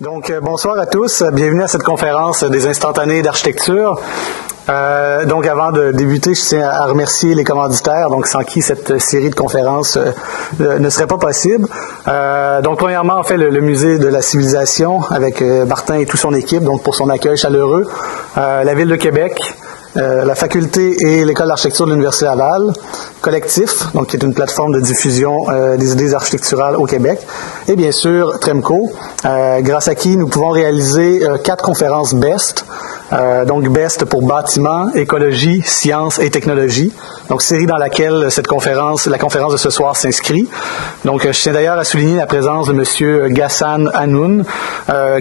Donc, bonsoir à tous. Bienvenue à cette conférence des instantanés d'architecture. Donc, avant de débuter, je tiens à remercier les commanditaires, donc sans qui cette série de conférences ne serait pas possible. Donc, premièrement, en fait, le Musée de la Civilisation avec Martin et toute son équipe, donc pour son accueil chaleureux, la Ville de Québec, la Faculté et l'École d'architecture de l'Université Laval, Collectif, donc qui est une plateforme de diffusion des idées architecturales au Québec, et bien sûr Tremco, grâce à qui nous pouvons réaliser 4 conférences BEST, donc BEST pour bâtiment, écologie, sciences et technologie, donc série dans laquelle la conférence de ce soir s'inscrit. Donc je tiens d'ailleurs à souligner la présence de M. Ghassan Hanoun,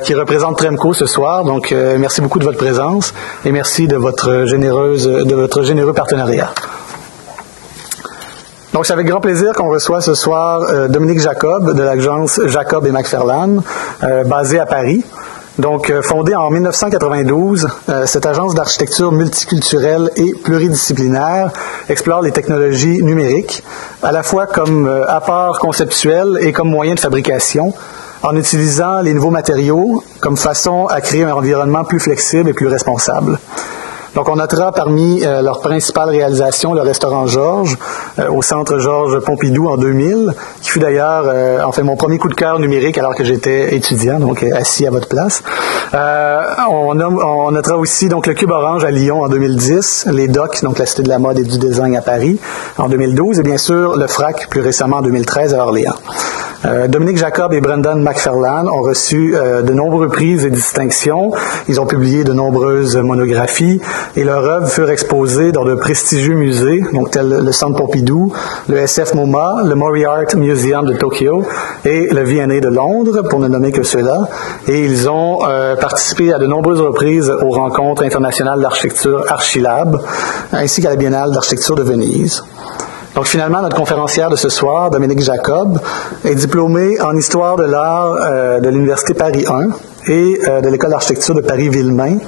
qui représente Tremco ce soir, donc merci beaucoup de votre présence et merci de votre généreux partenariat. Donc, c'est avec grand plaisir qu'on reçoit ce soir Dominique Jacob de l'agence Jacob et McFarlane, basée à Paris. Donc, fondée en 1992, cette agence d'architecture multiculturelle et pluridisciplinaire explore les technologies numériques, à la fois comme apport conceptuel et comme moyen de fabrication, en utilisant les nouveaux matériaux comme façon à créer un environnement plus flexible et plus responsable. Donc, on notera parmi leurs principales réalisations le restaurant Georges au Centre Georges Pompidou en 2000, qui fut d'ailleurs mon premier coup de cœur numérique alors que j'étais étudiant, donc assis à votre place. On notera aussi donc le Cube Orange à Lyon en 2010, les Docks, donc la Cité de la mode et du design à Paris en 2012, et bien sûr le FRAC plus récemment en 2013 à Orléans. Dominique Jacob et Brendan McFarlane ont reçu de nombreux prix et distinctions. Ils ont publié de nombreuses monographies et leurs œuvres furent exposées dans de prestigieux musées, donc tels le Centre Pompidou, le SF MoMA, le Mori-Art Museum de Tokyo et le V&A de Londres, pour ne nommer que ceux-là. Et ils ont participé à de nombreuses reprises aux rencontres internationales d'architecture Archilab, ainsi qu'à la Biennale d'architecture de Venise. Donc finalement, notre conférencière de ce soir, Dominique Jacob, est diplômée en histoire de l'art de l'Université Paris 1 et de l'École d'architecture de Paris-Villemain,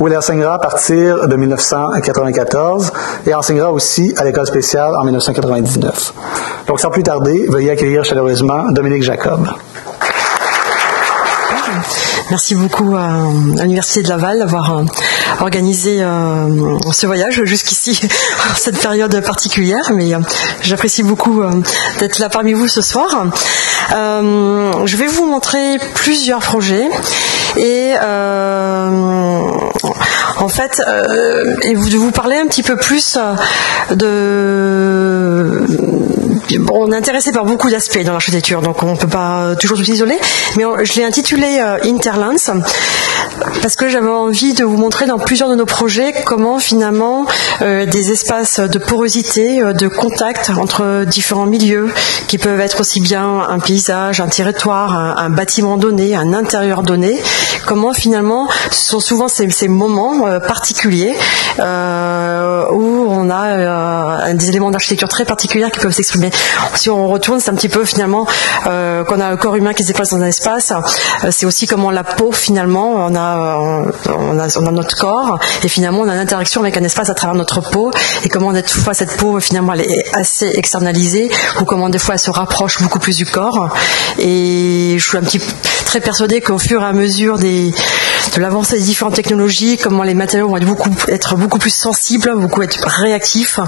où elle enseignera à partir de 1994 et enseignera aussi à l'École spéciale en 1999. Donc sans plus tarder, veuillez accueillir chaleureusement Dominique Jacob. Merci beaucoup à l'Université de Laval d'avoir organisé ce voyage jusqu'ici, cette période particulière, mais j'apprécie beaucoup d'être là parmi vous ce soir. Je vais vous montrer plusieurs projets et en fait, et vous parler un petit peu plus on est intéressé par beaucoup d'aspects dans l'architecture, donc on ne peut pas toujours tout isoler, mais je l'ai intitulé Interlands parce que j'avais envie de vous montrer dans plusieurs de nos projets comment finalement des espaces de porosité, de contact entre différents milieux qui peuvent être aussi bien un paysage, un territoire, un bâtiment donné, un intérieur donné, comment finalement ce sont souvent ces moments particuliers où on a des éléments d'architecture très particuliers qui peuvent s'exprimer. Si on retourne, c'est un petit peu finalement qu'on a un corps humain qui se déplace dans un espace, c'est aussi comment la peau finalement, on a notre corps et finalement on a une interaction avec un espace à travers notre peau et comment des fois cette peau finalement elle est assez externalisée ou comment des fois elle se rapproche beaucoup plus du corps. Et je suis très persuadée qu'au fur et à mesure de l'avancée des différentes technologies, comment les matériaux vont être beaucoup plus sensibles, beaucoup être réactifs,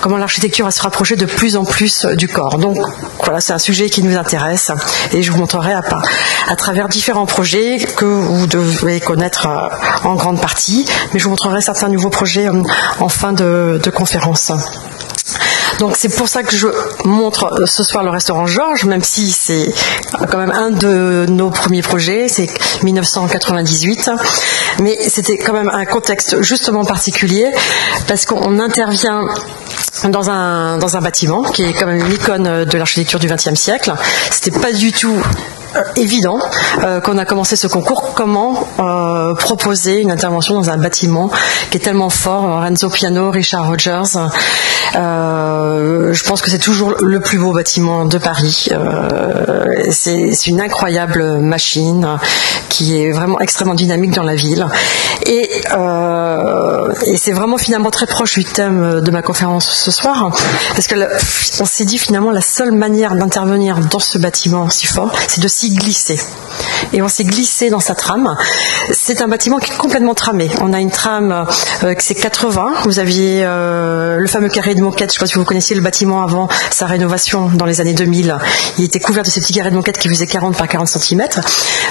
comment l'architecture va se rapprocher de plus en plus du corps. Donc voilà, c'est un sujet qui nous intéresse et je vous montrerai à travers différents projets que vous devez connaître en grande partie, mais je vous montrerai certains nouveaux projets en fin de conférence. Donc c'est pour ça que je montre ce soir le restaurant Georges, même si c'est quand même un de nos premiers projets, c'est 1998, mais c'était quand même un contexte justement particulier parce qu'on intervient dans un bâtiment qui est quand même une icône de l'architecture du XXe siècle. C'était pas du tout évident qu'on a commencé ce concours, comment proposer une intervention dans un bâtiment qui est tellement fort, Renzo Piano, Richard Rogers, je pense que c'est toujours le plus beau bâtiment de Paris, c'est une incroyable machine qui est vraiment extrêmement dynamique dans la ville et c'est vraiment finalement très proche du thème de ma conférence ce soir, parce que on s'est dit finalement la seule manière d'intervenir dans ce bâtiment si fort, c'est de s'y glisser. et on s'est glissé dans sa trame. C'est un bâtiment qui est complètement tramé. On a une trame c'est 80. Vous aviez le fameux carré de moquette. Je ne sais pas si vous connaissiez le bâtiment avant sa rénovation dans les années 2000. Il était couvert de ces petits carrés de moquette qui faisaient 40 par 40 cm.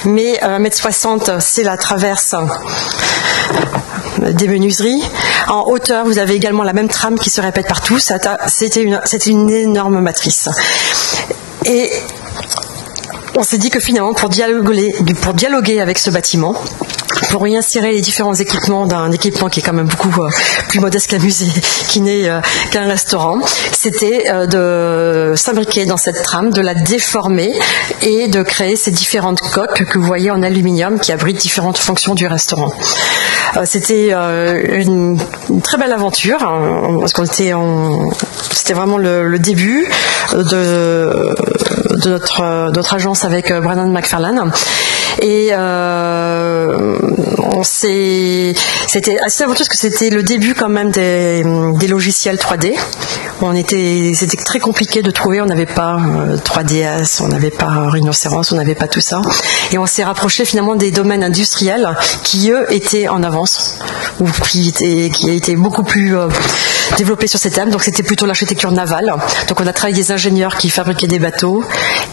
Mais 1m60, c'est la traverse des menuiseries. En hauteur, vous avez également la même trame qui se répète partout. C'était une énorme matrice. Et on s'est dit que finalement, pour dialoguer avec ce bâtiment, pour y insérer les différents équipements d'un équipement qui est quand même beaucoup plus modeste qu'un musée, qui n'est qu'un restaurant, c'était de s'imbriquer dans cette trame, de la déformer et de créer ces différentes coques que vous voyez en aluminium qui abritent différentes fonctions du restaurant. C'était une très belle aventure, parce c'était vraiment le début de notre agence avec Brennan McFarlane. Et c'était assez aventureux parce que c'était le début quand même des logiciels 3D. C'était très compliqué de trouver, on n'avait pas 3DS, on n'avait pas Rhinocéros, on n'avait pas tout ça. Et on s'est rapproché finalement des domaines industriels qui eux étaient en avance, ou qui étaient beaucoup plus développés sur ces thèmes. Donc c'était plutôt l'architecture navale. Donc on a travaillé avec des ingénieurs qui fabriquaient des bateaux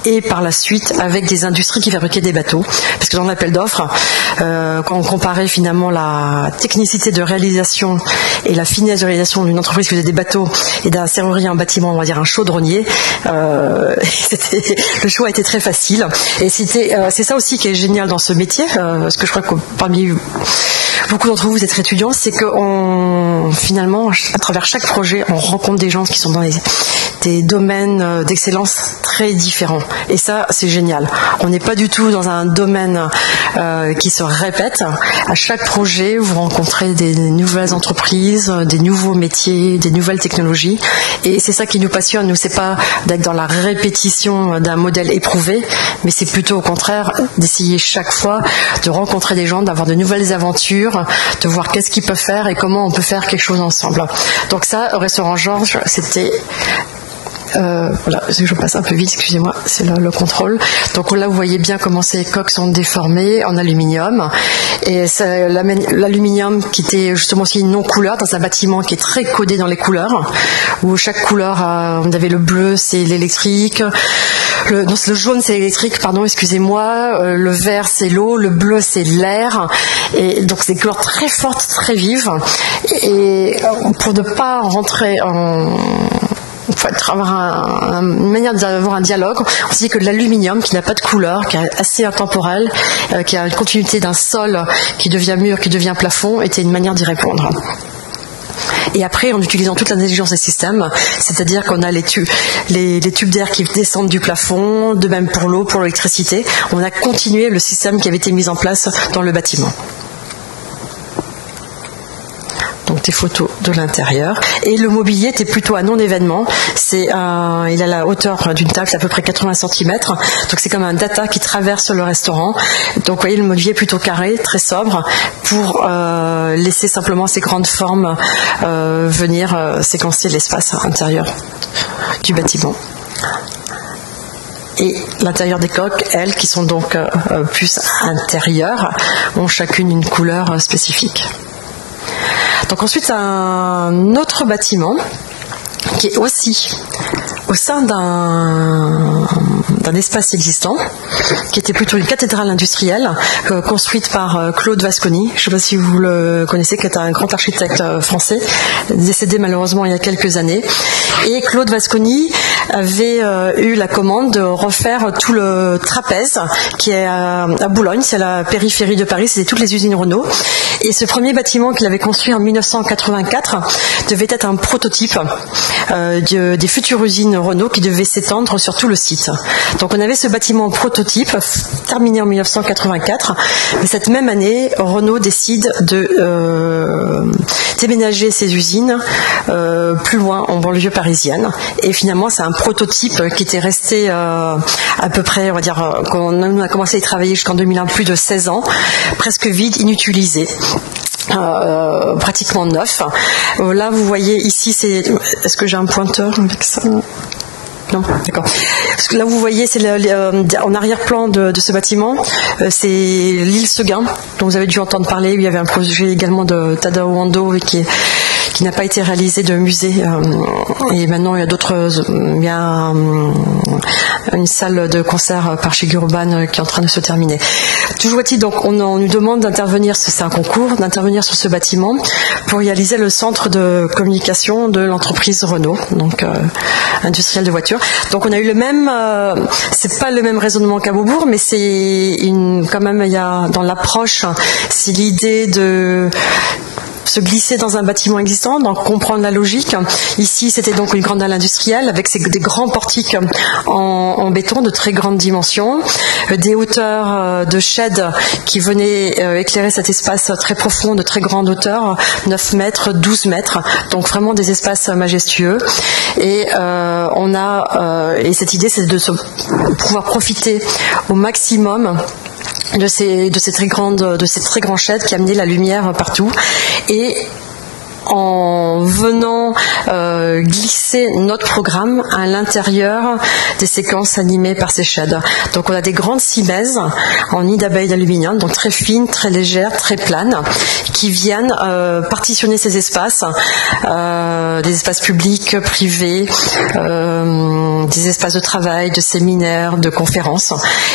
et par la suite avec des industries qui fabriquaient des bateaux. Parce que dans l'appel d'offres, quand on comparait finalement la technicité de réalisation et la finesse de réalisation d'une entreprise qui faisait des bateaux et d'un serrurier en bâtiment, on va dire un chaudronnier, le choix était très facile. Et c'est ça aussi qui est génial dans ce métier, parce que je crois que parmi beaucoup d'entre vous êtes étudiants, c'est que finalement, à travers chaque projet, on rencontre des gens qui sont dans des domaines d'excellence très différents. Et ça, c'est génial. On n'est pas du tout dans un domaine qui se répète. À chaque projet, vous rencontrez des nouvelles entreprises, des nouveaux métiers, des nouvelles technologies. Et c'est ça qui nous passionne. Nous, c'est pas d'être dans la répétition d'un modèle éprouvé, mais c'est plutôt au contraire d'essayer chaque fois de rencontrer des gens, d'avoir de nouvelles aventures, de voir qu'est-ce qu'ils peuvent faire et comment on peut faire quelque chose ensemble. Donc ça, au restaurant Georges, c'était... voilà, je passe un peu vite, excusez-moi, c'est le contrôle. Donc là, vous voyez bien comment ces coques sont déformées en aluminium. Et l'aluminium qui était justement aussi une non-couleur dans un bâtiment qui est très codé dans les couleurs, où chaque couleur, on avait le bleu, c'est l'électrique, le jaune, c'est l'électrique, pardon, excusez-moi, le vert, c'est l'eau, le bleu, c'est l'air. Et donc, c'est des couleurs très fortes, très vives. Et pour ne pas rentrer il faut avoir une manière d'avoir un dialogue. On se dit que l'aluminium, qui n'a pas de couleur, qui est assez intemporel, qui a une continuité d'un sol qui devient mur, qui devient plafond, était une manière d'y répondre. Et après, en utilisant toute l'intelligence des systèmes, c'est-à-dire qu'on a les tubes d'air qui descendent du plafond, de même pour l'eau, pour l'électricité, on a continué le système qui avait été mis en place dans le bâtiment. Donc des photos de l'intérieur. Et le mobilier était plutôt un non-événement. Il a la hauteur d'une table, c'est à peu près 80 cm. Donc c'est comme un data qui traverse le restaurant. Donc vous voyez, le mobilier est plutôt carré, très sobre, pour laisser simplement ces grandes formes venir séquencer l'espace intérieur du bâtiment. Et l'intérieur des coques, elles, qui sont donc plus intérieures, ont chacune une couleur spécifique. Donc ensuite, un autre bâtiment qui est aussi au sein d'un espace existant, qui était plutôt une cathédrale industrielle construite par Claude Vasconi. Je ne sais pas si vous le connaissez, qui est un grand architecte français, décédé malheureusement il y a quelques années. Et Claude Vasconi avait eu la commande de refaire tout le trapèze qui est à Boulogne, c'est la périphérie de Paris, c'est toutes les usines Renault. Et ce premier bâtiment qu'il avait construit en 1984 devait être un prototype des futures usines Renault qui devaient s'étendre sur tout le site. Donc on avait ce bâtiment prototype terminé en 1984, mais cette même année, Renault décide de déménager ses usines plus loin en banlieue parisienne. Et finalement, c'est un prototype qui était resté à peu près, on va dire, qu'on a commencé à y travailler jusqu'en 2001, plus de 16 ans, presque vide, inutilisé. Pratiquement neuf. Là, vous voyez ici, est-ce que j'ai un pointeur avec ça ? Non, d'accord. Parce que là, vous voyez, c'est en arrière-plan de ce bâtiment, c'est l'île Seguin, dont vous avez dû entendre parler. Il y avait un projet également de Tadao Ando qui n'a pas été réalisé de musée. Et maintenant, il y a il y a une salle de concert par Shigeru Ban qui est en train de se terminer. Toujours est-il, donc, on nous demande d'intervenir, c'est un concours, d'intervenir sur ce bâtiment pour réaliser le centre de communication de l'entreprise Renault, donc industrielle de voitures. Donc, on a eu le même, c'est pas le même raisonnement qu'à Beaubourg, mais c'est quand même, il y a dans l'approche, c'est l'idée de se glisser dans un bâtiment existant, donc comprendre la logique. Ici, c'était donc une grande halle industrielle avec des grands portiques en béton de très grande dimension, des hauteurs de sheds qui venaient éclairer cet espace très profond de très grande hauteur, 9 mètres, 12 mètres, donc vraiment des espaces majestueux. Et et cette idée, c'est de pouvoir profiter au maximum de ces très grands sheds qui amenaient la lumière partout, et en venant glisser notre programme à l'intérieur des séquences animées par ces sheds. Donc on a des grandes cimaises en nid d'abeilles d'aluminium, donc très fines, très légères, très planes, qui viennent partitionner ces espaces, des espaces publics, privés, des espaces de travail, de séminaires, de conférences,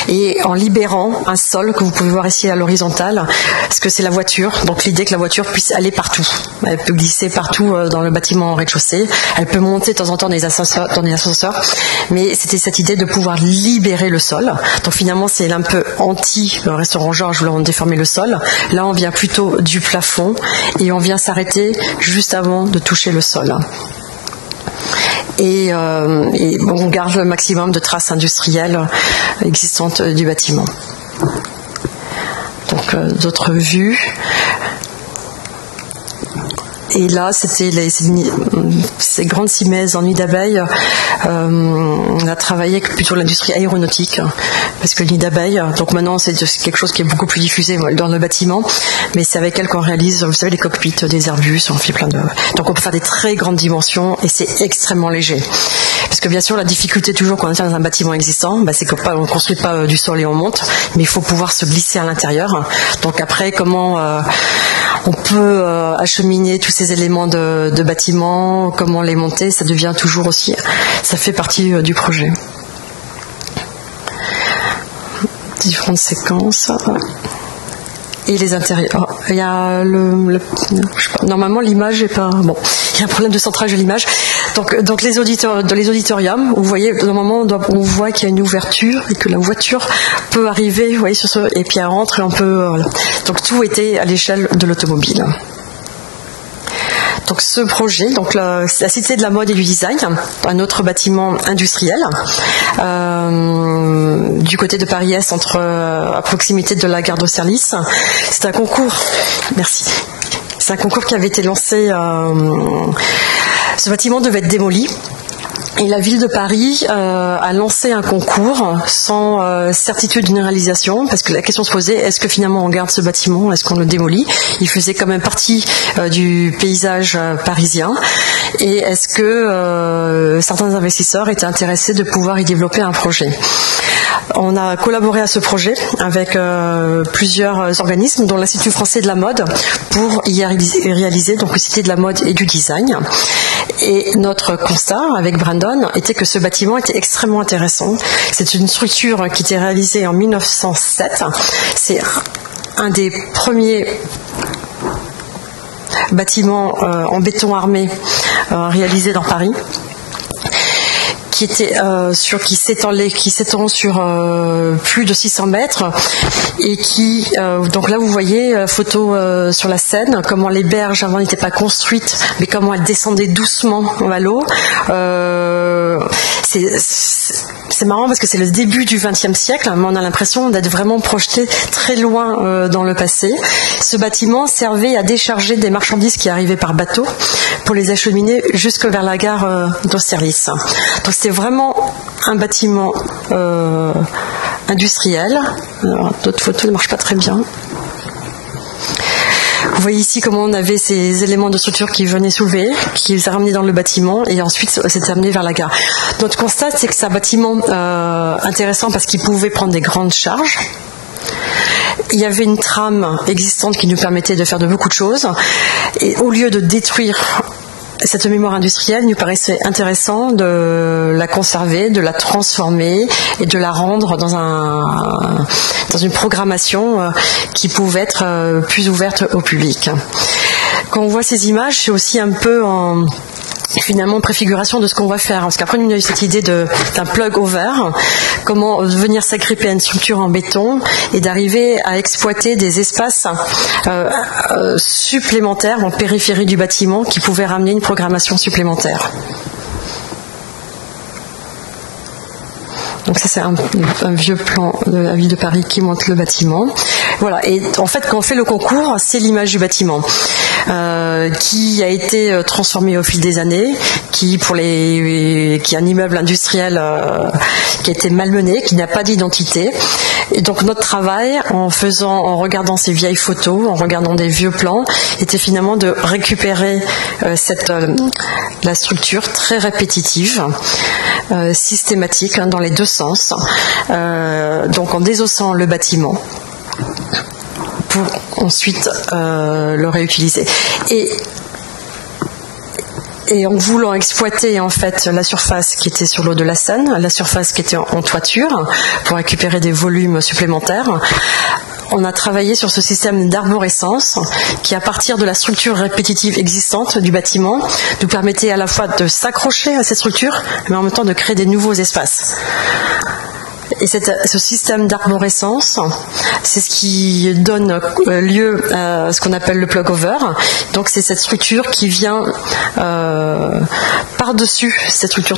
et en libérant un sol que vous pouvez voir ici à l'horizontale, parce que c'est la voiture, donc l'idée que la voiture puisse aller partout. Elle peut glisser partout dans le bâtiment en rez-de-chaussée, elle peut monter de temps en temps dans les ascenseurs, mais c'était cette idée de pouvoir libérer le sol. Donc finalement, c'est un peu anti-restaurant Georges, où on déformait le sol. Là, on vient plutôt du plafond et on vient s'arrêter juste avant de toucher le sol. Et on garde le maximum de traces industrielles existantes du bâtiment. Donc d'autres vues. Et là, c'était ces grandes cimaises en nid d'abeilles. On a travaillé plutôt l'industrie aéronautique, parce que le nid d'abeilles, donc maintenant c'est quelque chose qui est beaucoup plus diffusé dans le bâtiment, mais c'est avec elle qu'on réalise, vous savez, les cockpits des Airbus, on fait donc on peut faire des très grandes dimensions et c'est extrêmement léger. Parce que bien sûr, la difficulté toujours quand on est dans un bâtiment existant, c'est qu'on ne construit pas du sol et on monte, mais il faut pouvoir se glisser à l'intérieur. Donc après, comment on peut acheminer tous ces éléments de bâtiment, comment les monter, ça devient toujours aussi, ça fait partie du projet. Différentes séquences. Et les intérieurs. Il y a je sais pas, normalement l'image est pas bon. Il y a un problème de centrage de l'image. Donc les auditoriums, vous voyez, normalement on voit qu'il y a une ouverture et que la voiture peut arriver, vous voyez, et puis elle rentre et on peut. Voilà. Donc tout était à l'échelle de l'automobile. Donc ce projet, donc la Cité de la mode et du design, un autre bâtiment industriel du côté de Paris-Est, à proximité de la gare d'Austerlitz. C'est un concours. Merci. C'est un concours qui avait été lancé. Ce bâtiment devait être démoli. Et la ville de Paris a lancé un concours sans certitude d'une réalisation, parce que la question se posait, est-ce que finalement on garde ce bâtiment, est-ce qu'on le démolit? Il faisait quand même partie du paysage parisien, et est-ce que certains investisseurs étaient intéressés de pouvoir y développer un projet? On a collaboré à ce projet avec plusieurs organismes, dont l'Institut français de la mode, pour y réaliser donc une cité de la mode et du design. Et notre constat avec Brandon était que ce bâtiment était extrêmement intéressant. C'est une structure qui était réalisée en 1907. C'est un des premiers bâtiments en béton armé réalisés dans Paris, qui était qui s'étend sur plus de 600 mètres et qui donc là vous voyez la photo sur la scène, comment les berges avant n'étaient pas construites, mais comment elles descendaient doucement à l'eau. C'est marrant parce que c'est le début du XXe siècle, mais on a l'impression d'être vraiment projeté très loin dans le passé. Ce bâtiment servait à décharger des marchandises qui arrivaient par bateau pour les acheminer jusque vers la gare d'Austerlitz. Donc c'était vraiment un bâtiment industriel. Alors, d'autres photos ne marchent pas très bien. Vous voyez ici comment on avait ces éléments de structure qui venaient soulever, qui les a ramenés dans le bâtiment et ensuite s'étaient amenés vers la gare. Notre constat, c'est que c'est un bâtiment intéressant parce qu'il pouvait prendre des grandes charges. Il y avait une trame existante qui nous permettait de faire de beaucoup de choses. Et au lieu de détruire cette mémoire industrielle, il nous paraissait intéressant de la conserver, de la transformer et de la rendre dans une programmation qui pouvait être plus ouverte au public. Quand on voit ces images, c'est aussi un peu finalement préfiguration de ce qu'on va faire. Parce qu'après, on a eu cette idée d'un plug over, comment venir s'agripper à une structure en béton et d'arriver à exploiter des espaces supplémentaires en périphérie du bâtiment qui pouvaient ramener une programmation supplémentaire. Donc ça, c'est un vieux plan de la ville de Paris qui montre le bâtiment. Voilà. Et en fait, quand on fait le concours, c'est l'image du bâtiment qui a été transformé au fil des années, qui est un immeuble industriel qui a été malmené, qui n'a pas d'identité. Et donc notre travail, en regardant ces vieilles photos, en regardant des vieux plans, était finalement de récupérer la structure très répétitive, systématique, dans les deux sens, donc en désossant le bâtiment pour ensuite le réutiliser. Et en voulant exploiter en fait la surface qui était sur l'eau de la Seine, la surface qui était en toiture, pour récupérer des volumes supplémentaires, on a travaillé sur ce système d'arborescence qui, à partir de la structure répétitive existante du bâtiment, nous permettait à la fois de s'accrocher à cette structure, mais en même temps de créer des nouveaux espaces. Et ce système d'arborescence, c'est ce qui donne lieu à ce qu'on appelle le plug over. Donc c'est cette structure qui vient par-dessus cette structure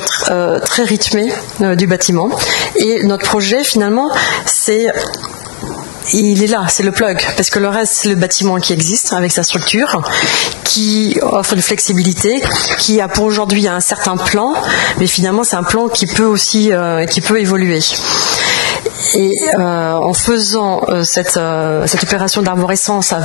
très rythmée du bâtiment. Et notre projet, finalement, il est là, c'est le plug, parce que le reste, c'est le bâtiment qui existe avec sa structure, qui offre une flexibilité, qui a pour aujourd'hui un certain plan, mais finalement c'est un plan qui peut aussi évoluer. Et en faisant cette opération d'arborescence en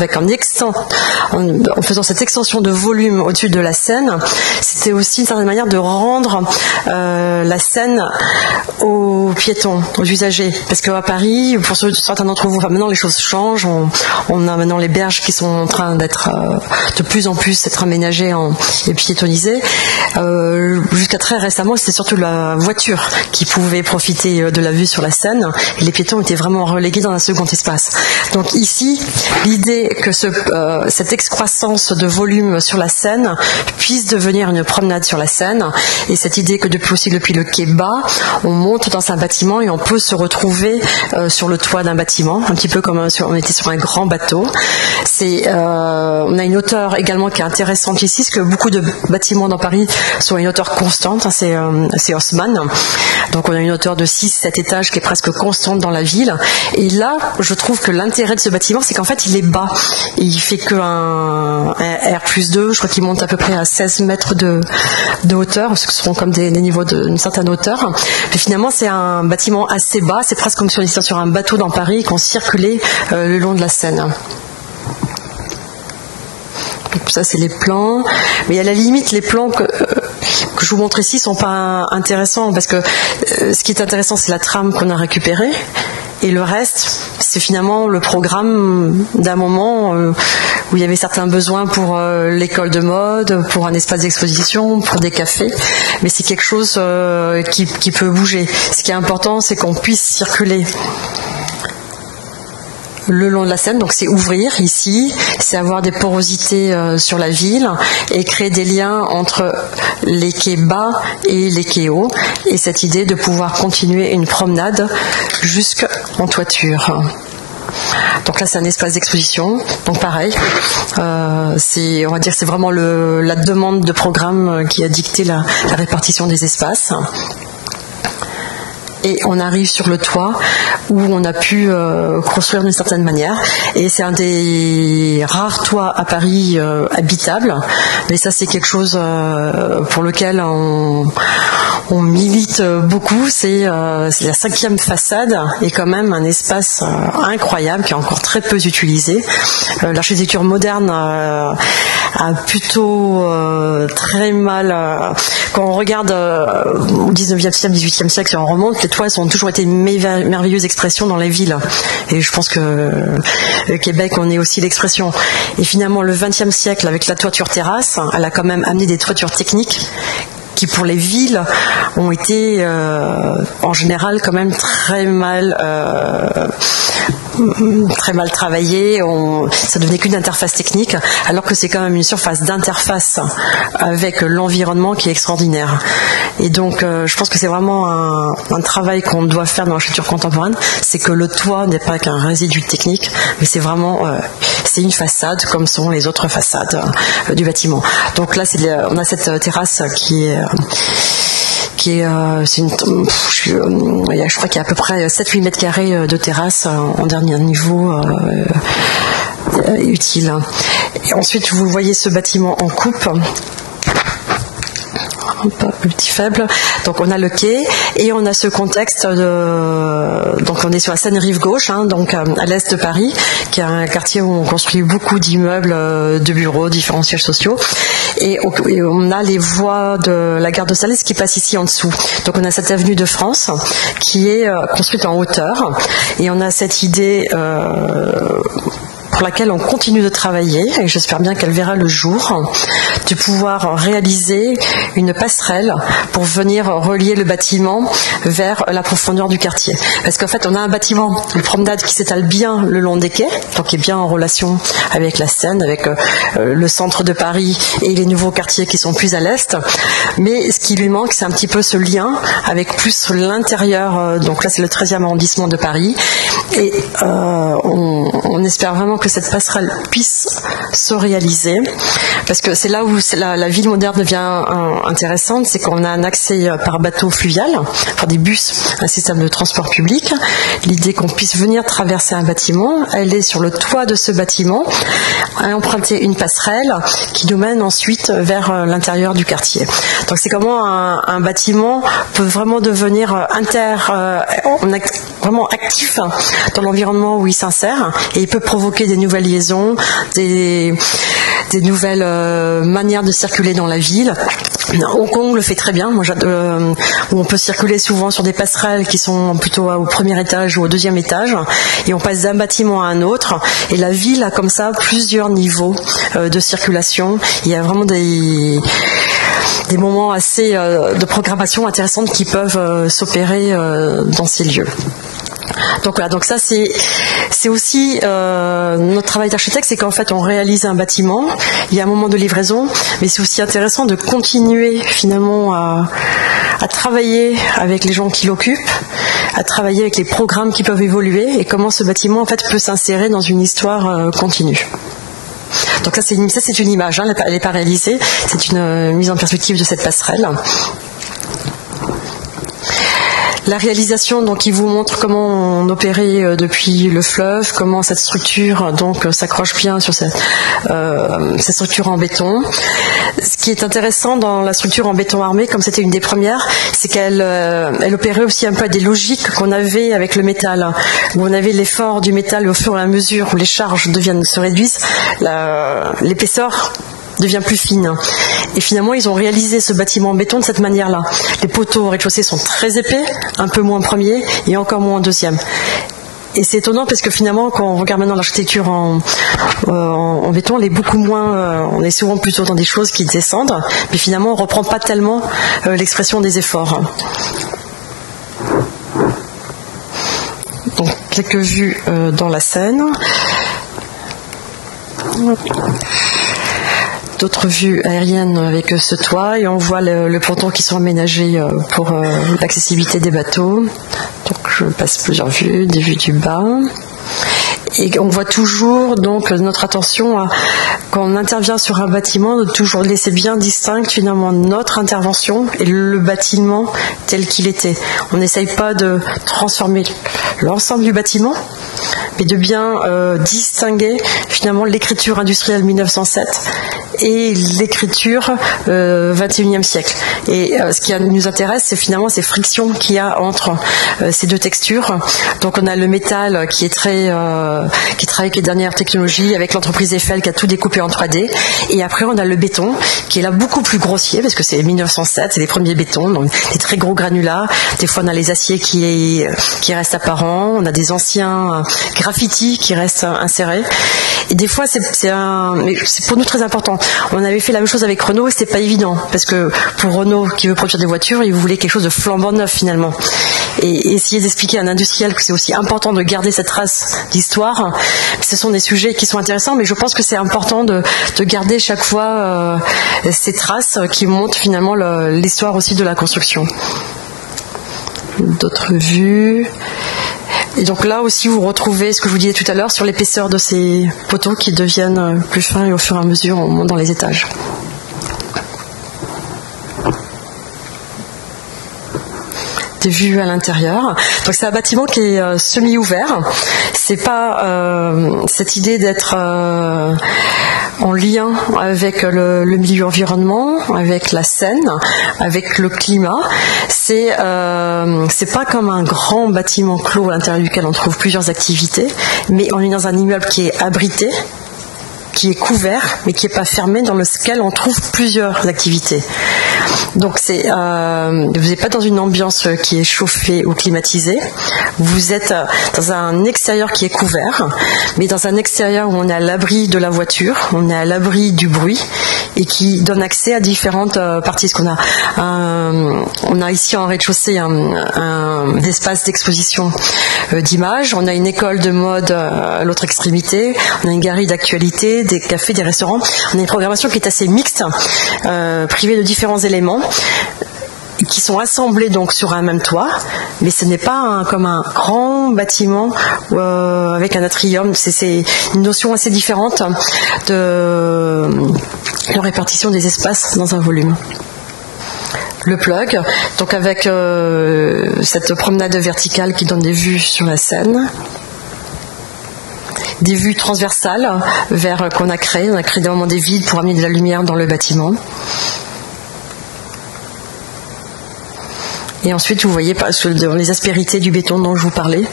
faisant cette extension de volume au-dessus de la Seine, c'était aussi une certaine manière de rendre la Seine aux piétons, aux usagers. Parce qu'à Paris, pour certains d'entre vous, maintenant les choses changent. On a maintenant les berges qui sont en train d'être de plus en plus aménagées et piétonnisées. Jusqu'à très récemment, c'était surtout la voiture qui pouvait profiter de la vue sur la Seine. Et les piétons étaient vraiment relégués dans un second espace. Donc ici, l'idée que cette excroissance de volume sur la Seine puisse devenir une promenade sur la Seine, et cette idée que depuis le quai bas, on monte dans un bâtiment et on peut se retrouver sur le toit d'un bâtiment, un petit peu comme on était sur un grand bateau. On a une hauteur également qui est intéressante ici, parce que beaucoup de bâtiments dans Paris sont à une hauteur constante, c'est Haussmann. Donc on a une hauteur de 6-7 étages qui est presque constante dans la ville. Et là, je trouve que l'intérêt de ce bâtiment, c'est qu'en fait, il est bas. Et il fait qu'un R+2, je crois qu'il monte à peu près à 16 mètres de hauteur, parce que ce seront comme des niveaux d'une certaine hauteur. Mais finalement, c'est un bâtiment assez bas. C'est presque comme si on était sur un bateau dans Paris et qu'on circulait le long de la Seine. Donc ça, c'est les plans. Mais à la limite, les plans que je vous montre ici sont pas intéressants, parce que ce qui est intéressant, c'est la trame qu'on a récupérée. Et le reste, c'est finalement le programme d'un moment où il y avait certains besoins pour l'école de mode, pour un espace d'exposition, pour des cafés. Mais c'est quelque chose qui peut bouger. Ce qui est important, c'est qu'on puisse circuler le long de la Seine, donc c'est ouvrir ici, c'est avoir des porosités sur la ville et créer des liens entre les quais bas et les quais hauts, et cette idée de pouvoir continuer une promenade jusqu'en toiture. Donc là, c'est un espace d'exposition. Donc pareil, on va dire que c'est vraiment la demande de programme qui a dicté la répartition des espaces. et on arrive sur le toit où on a pu construire d'une certaine manière. Et c'est un des rares toits à Paris habitables. Mais ça, c'est quelque chose pour lequel on milite beaucoup. C'est la 5e façade et quand même un espace incroyable qui est encore très peu utilisé. L'architecture moderne a plutôt très mal. Quand on regarde au 19e siècle, 18e siècle, si on remonte, les toits ont toujours été une merveilleuse expression dans les villes. Et je pense que Québec, on est aussi l'expression. Et finalement, le 20e siècle, avec la toiture terrasse, elle a quand même amené des toitures techniques qui pour les villes ont été en général quand même très mal travaillées. Ça devenait qu'une interface technique, alors que c'est quand même une surface d'interface avec l'environnement qui est extraordinaire. Et donc je pense que c'est vraiment un travail qu'on doit faire dans l'architecture contemporaine, c'est que le toit n'est pas qu'un résidu technique, mais c'est vraiment c'est une façade comme sont les autres façades du bâtiment. Donc là on a cette terrasse qui est je crois qu'il y a à peu près 7-8 mètres carrés de terrasse en dernier niveau utile. Et ensuite, vous voyez ce bâtiment en coupe. Le petit faible. Donc on a le quai et on a ce contexte donc on est sur la Seine-Rive gauche, donc à l'est de Paris, qui est un quartier où on construit beaucoup d'immeubles, de bureaux, différents sièges sociaux, et on a les voies de la gare de Salles qui passent ici en dessous. Donc on a cette avenue de France qui est construite en hauteur, et on a cette idée pour laquelle on continue de travailler, et j'espère bien qu'elle verra le jour, de pouvoir réaliser une passerelle pour venir relier le bâtiment vers la profondeur du quartier. Parce qu'en fait, on a un bâtiment, une promenade qui s'étale bien le long des quais, donc qui est bien en relation avec la Seine, avec le centre de Paris et les nouveaux quartiers qui sont plus à l'est. Mais ce qui lui manque, c'est un petit peu ce lien avec plus l'intérieur. Donc là, c'est le 13e arrondissement de Paris. Et on espère vraiment que cette passerelle puisse se réaliser, parce que c'est là où la ville moderne devient intéressante, c'est qu'on a un accès par bateau fluvial, par des bus, un système de transport public. L'idée qu'on puisse venir traverser un bâtiment, aller sur le toit de ce bâtiment, emprunter une passerelle qui nous mène ensuite vers l'intérieur du quartier. Donc c'est comment un bâtiment peut vraiment devenir vraiment actif dans l'environnement où il s'insère, et il peut provoquer des nouvelles liaisons, des nouvelles manières de circuler dans la ville. Hong Kong le fait très bien, où on peut circuler souvent sur des passerelles qui sont plutôt au premier étage ou au deuxième étage, et on passe d'un bâtiment à un autre, et la ville a comme ça plusieurs niveaux de circulation. Il y a vraiment des moments assez de programmation intéressantes qui peuvent s'opérer dans ces lieux. Donc voilà, donc ça c'est aussi notre travail d'architecte, c'est qu'en fait on réalise un bâtiment, il y a un moment de livraison, mais c'est aussi intéressant de continuer finalement à travailler avec les gens qui l'occupent, à travailler avec les programmes qui peuvent évoluer, et comment ce bâtiment en fait peut s'insérer dans une histoire continue. Donc ça c'est une image, elle n'est pas réalisée, c'est une mise en perspective de cette passerelle. La réalisation, donc, il vous montre comment on opérait depuis le fleuve, comment cette structure donc s'accroche bien sur cette structure en béton. Ce qui est intéressant dans la structure en béton armé, comme c'était une des premières, c'est qu'elle opérait aussi un peu à des logiques qu'on avait avec le métal, où on avait l'effort du métal, et au fur et à mesure où les charges se réduisent, l'épaisseur devient plus fine. Et finalement, ils ont réalisé ce bâtiment en béton de cette manière-là. Les poteaux au rez-de-chaussée sont très épais, un peu moins en premier et encore moins en deuxième. Et c'est étonnant parce que finalement, quand on regarde maintenant l'architecture en béton, elle est beaucoup moins. On est souvent plutôt dans des choses qui descendent, mais finalement, on ne reprend pas tellement l'expression des efforts. Donc, quelques vues dans la Seine. D'autres vues aériennes avec ce toit, et on voit le ponton qui sont aménagés pour l'accessibilité des bateaux. Donc je passe plusieurs vues, des vues du bas. Et on voit toujours donc notre attention quand on intervient sur un bâtiment, de toujours laisser bien distinct finalement notre intervention et le bâtiment tel qu'il était. On n'essaye pas de transformer l'ensemble du bâtiment, mais de bien distinguer finalement l'écriture industrielle 1907 et l'écriture 21e siècle. Et ce qui nous intéresse, c'est finalement ces frictions qu'il y a entre ces deux textures. Donc on a le métal qui travaille avec les dernières technologies, avec l'entreprise Eiffel qui a tout découpé en 3D. Et après on a le béton qui est là beaucoup plus grossier parce que c'est 1907, c'est les premiers bétons, donc des très gros granulats. Des fois on a les aciers qui restent apparents, on a des anciens graffitis qui restent insérés. Et des fois c'est pour nous très important. On avait fait la même chose avec Renault et c'était pas évident parce que pour Renault qui veut produire des voitures, il voulait quelque chose de flambant neuf finalement. Et essayer d'expliquer à un industriel que c'est aussi important de garder cette trace d'histoire, ce sont des sujets qui sont intéressants, mais je pense que c'est important de garder chaque fois ces traces qui montrent finalement l'histoire aussi de la construction. D'autres vues. Et donc là aussi vous retrouvez ce que je vous disais tout à l'heure sur l'épaisseur de ces poteaux qui deviennent plus fins et au fur et à mesure on monte dans les étages. Des vues à l'intérieur. Donc c'est un bâtiment qui est semi-ouvert. C'est pas cette idée d'être en lien avec le milieu environnement, avec la Seine, avec le climat. C'est pas comme un grand bâtiment clos à l'intérieur duquel on trouve plusieurs activités, mais on est dans un immeuble qui est abrité, qui est couvert, mais qui n'est pas fermé, dans lequel on trouve plusieurs activités. Donc vous n'êtes pas dans une ambiance qui est chauffée ou climatisée, vous êtes dans un extérieur qui est couvert, mais dans un extérieur où on est à l'abri de la voiture, on est à l'abri du bruit, et qui donne accès à différentes parties. Parce on a ici en rez-de-chaussée un espace d'exposition d'images, on a une école de mode à l'autre extrémité, on a une galerie d'actualité, des cafés, des restaurants. On a une programmation qui est assez mixte, privée de différents éléments qui sont assemblés donc sur un même toit, mais ce n'est pas comme un grand bâtiment avec un atrium. C'est une notion assez différente de la répartition des espaces dans un volume. Le plug, donc avec cette promenade verticale qui donne des vues sur la Seine. Des vues transversales qu'on a créées. On a créé des moments des vides pour amener de la lumière dans le bâtiment. Et ensuite, vous voyez dans les aspérités du béton dont je vous parlais,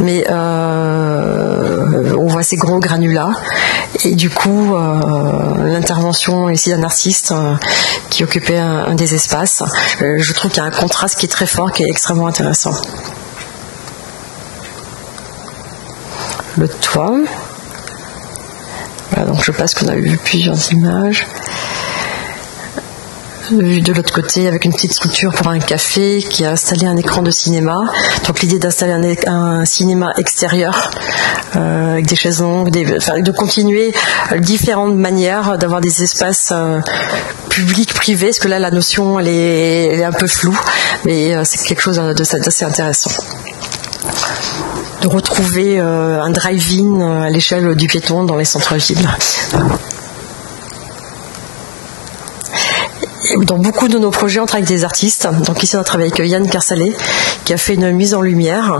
mais on voit ces gros granulats. Et du coup, l'intervention ici d'un artiste qui occupait un des espaces, je trouve qu'il y a un contraste qui est très fort, qui est extrêmement intéressant. Le toit. Voilà, donc je pense qu'on a vu plusieurs images. De l'autre côté, avec une petite structure pour un café qui a installé un écran de cinéma. Donc l'idée d'installer un cinéma extérieur avec des chaises longues, de continuer différentes manières d'avoir des espaces publics, privés, parce que là la notion elle est un peu floue, mais c'est quelque chose d'assez intéressant. De retrouver un drive-in à l'échelle du piéton dans les centres-villes. Dans beaucoup de nos projets, on travaille avec des artistes. Donc ici, on a travaillé avec Yann Kersalé, qui a fait une mise en lumière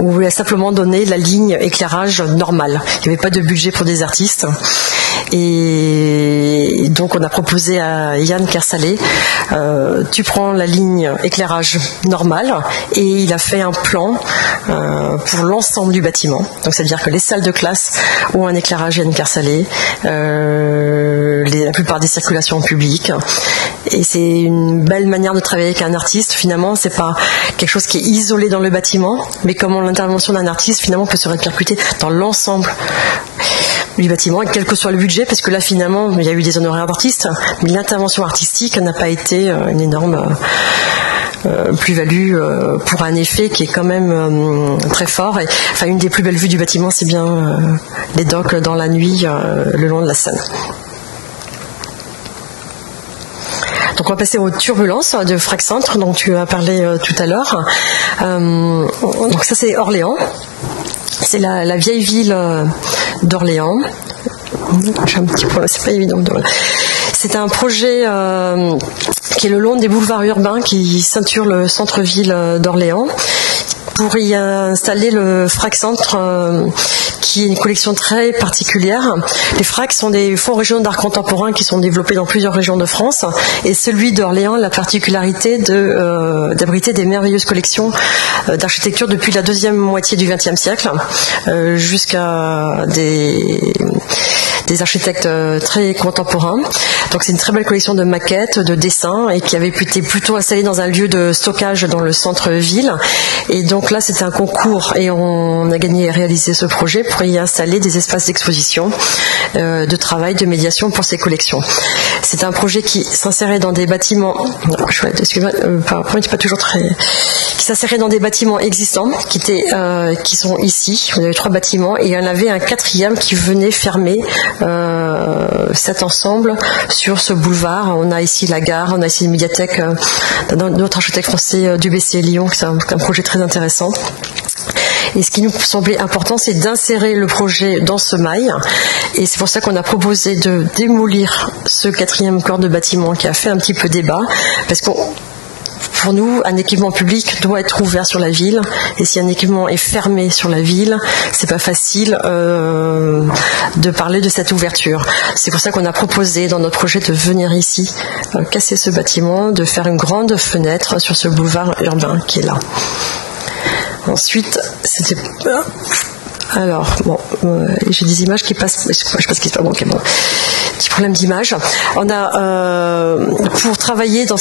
où il a simplement donné la ligne éclairage normale. Il n'y avait pas de budget pour des artistes. Et donc, on a proposé à Yann Kersalé, tu prends la ligne éclairage normale, et il a fait un plan pour l'ensemble du bâtiment. Donc, c'est-à-dire que les salles de classe ont un éclairage Yann Kersalé, la plupart des circulations publiques. Et c'est une belle manière de travailler avec un artiste. Finalement, c'est pas quelque chose qui est isolé dans le bâtiment, mais comment l'intervention d'un artiste finalement peut se répercuter dans l'ensemble du bâtiment, et quel que soit le budget, parce que là finalement il y a eu des honoraires d'artistes, mais l'intervention artistique n'a pas été une énorme plus-value pour un effet qui est quand même très fort. Et, enfin, une des plus belles vues du bâtiment, c'est bien les docks dans la nuit le long de la Seine. Donc on va passer aux turbulences de Frac Centre dont tu as parlé tout à l'heure. Donc ça c'est Orléans. C'est la vieille ville d'Orléans. J'ai un petit point, c'est pas évident. C'est un projet qui est le long des boulevards urbains qui ceinturent le centre-ville d'Orléans, pour y installer le FRAC Centre, qui est une collection très particulière. Les FRAC sont des fonds régionaux d'art contemporain qui sont développés dans plusieurs régions de France, et celui d'Orléans a la particularité d'abriter des merveilleuses collections d'architecture depuis la deuxième moitié du XXe siècle, jusqu'à des architectes très contemporains. Donc c'est une très belle collection de maquettes, de dessins, et qui avait été plutôt installée dans un lieu de stockage dans le centre-ville. Et donc là, c'était un concours, et on a gagné et réalisé ce projet pour y installer des espaces d'exposition, de travail, de médiation pour ces collections. C'est un projet qui s'insérait dans des bâtiments, qui s'insérait dans des bâtiments existants, qui sont ici. Vous avez 3 bâtiments, et il y en avait un 4e qui venait fermer cet ensemble sur ce boulevard. On a ici la gare, on a ici une médiathèque d'un autre architecte français du BCE Lyon, c'est un projet très intéressant. Et ce qui nous semblait important, c'est d'insérer le projet dans ce mail. Et c'est pour ça qu'on a proposé de démolir ce 4e corps de bâtiment qui a fait un petit peu débat, parce qu'on pour nous, un équipement public doit être ouvert sur la ville, et si un équipement est fermé sur la ville, c'est pas facile de parler de cette ouverture. C'est pour ça qu'on a proposé dans notre projet de venir ici, casser ce bâtiment, de faire une grande fenêtre sur ce boulevard urbain qui est là. Ensuite, c'était... Alors, bon, j'ai des images qui passent, je sais pas ce qui se passe, bon, ok, bon. Petit problème d'image. On a, pour travailler dans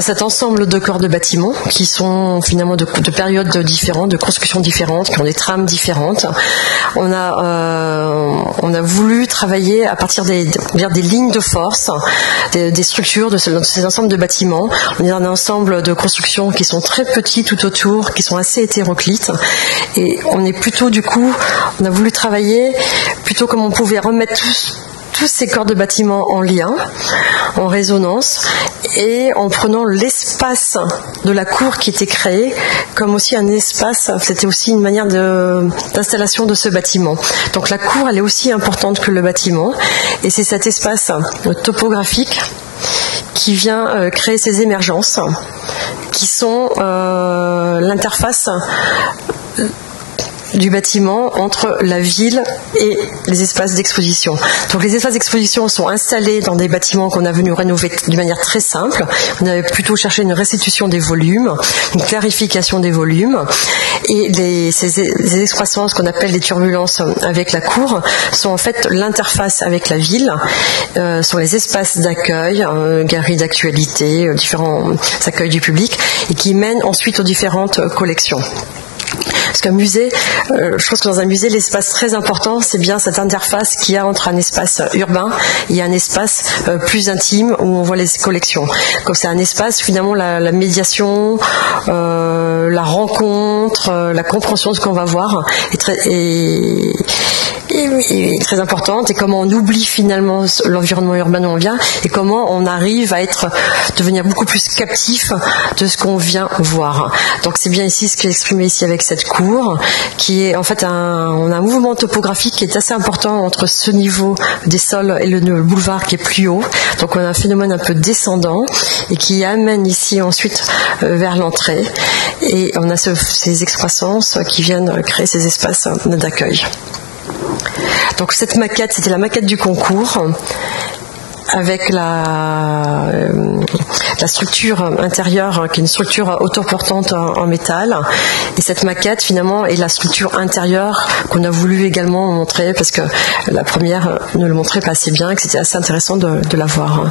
cet ensemble de corps de bâtiments qui sont finalement de périodes différentes, de constructions différentes, qui ont des trames différentes. On a voulu travailler à partir des lignes de force, des structures de ces ensembles de bâtiments. On est dans un ensemble de constructions qui sont très petits tout autour, qui sont assez hétéroclites, et on a voulu travailler plutôt comme on pouvait remettre tous ces corps de bâtiments en lien, en résonance, et en prenant l'espace de la cour qui était créée comme aussi un espace, c'était aussi une manière d'installation de ce bâtiment. Donc la cour, elle est aussi importante que le bâtiment, et c'est cet espace topographique qui vient créer ces émergences, qui sont l'interface du bâtiment entre la ville et les espaces d'exposition. Donc les espaces d'exposition sont installés dans des bâtiments qu'on a venu rénover d'une manière très simple. On avait plutôt cherché une restitution des volumes, une clarification des volumes, et ces excroissances qu'on appelle les turbulences avec la cour sont en fait l'interface avec la ville, sont les espaces d'accueil, galeries d'actualité, différents accueils du public, et qui mènent ensuite aux différentes collections. Parce qu'un musée, je pense que dans un musée, l'espace très important, c'est bien cette interface qu'il y a entre un espace urbain et un espace plus intime où on voit les collections. Comme c'est un espace, finalement, la médiation, la rencontre, la compréhension de ce qu'on va voir est très importante, et comment on oublie finalement l'environnement urbain où on vient, et comment on arrive à devenir beaucoup plus captif de ce qu'on vient voir. Donc c'est bien ici ce qui est exprimé ici avec cette cour, qui est en fait on a un mouvement topographique qui est assez important entre ce niveau des sols et le boulevard qui est plus haut. Donc on a un phénomène un peu descendant et qui amène ici ensuite vers l'entrée, et on a ces excroissances qui viennent créer ces espaces d'accueil. Donc cette maquette, c'était la maquette du concours, avec la structure intérieure qui est une structure autoportante en métal, et cette maquette finalement est la structure intérieure qu'on a voulu également montrer, parce que la première ne le montrait pas assez bien et que c'était assez intéressant de la voir.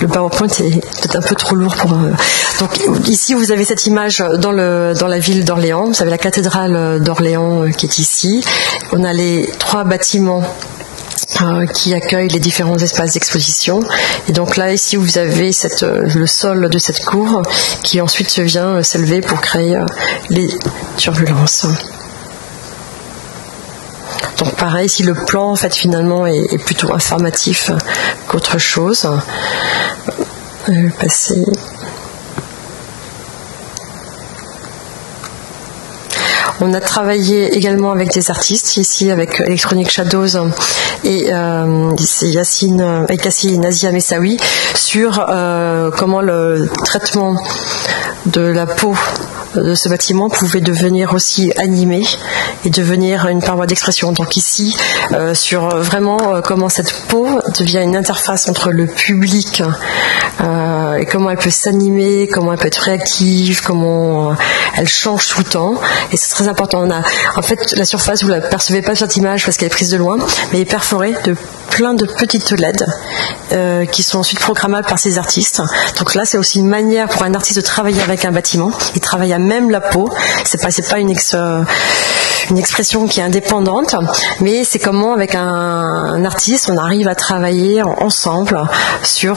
Le PowerPoint est peut-être un peu trop lourd pour... Donc ici vous avez cette image dans la ville d'Orléans. Vous avez la cathédrale d'Orléans qui est ici. On a les 3 bâtiments qui accueillent les différents espaces d'exposition. Et donc là, ici, vous avez le sol de cette cour qui ensuite vient s'élever pour créer les turbulences. Donc pareil, ici le plan en fait finalement est plutôt informatif qu'autre chose. Passer. On a travaillé également avec des artistes, ici avec Electronic Shadows et Yassine Nazia Messaoui, sur comment le traitement de la peau de ce bâtiment pouvait devenir aussi animé et devenir une paroi d'expression. Donc ici, sur vraiment comment cette peau devient une interface entre le public et comment elle peut s'animer, comment elle peut être réactive, comment elle change tout le temps. Et c'est très important. En fait, la surface, vous ne la percevez pas sur cette image parce qu'elle est prise de loin, mais elle est perforée de plein de petites LED qui sont ensuite programmables par ces artistes. Donc là, c'est aussi une manière pour un artiste de travailler avec un bâtiment. Il travaille à même la peau. C'est pas une expression qui est indépendante, mais c'est comment avec un artiste on arrive à travailler ensemble sur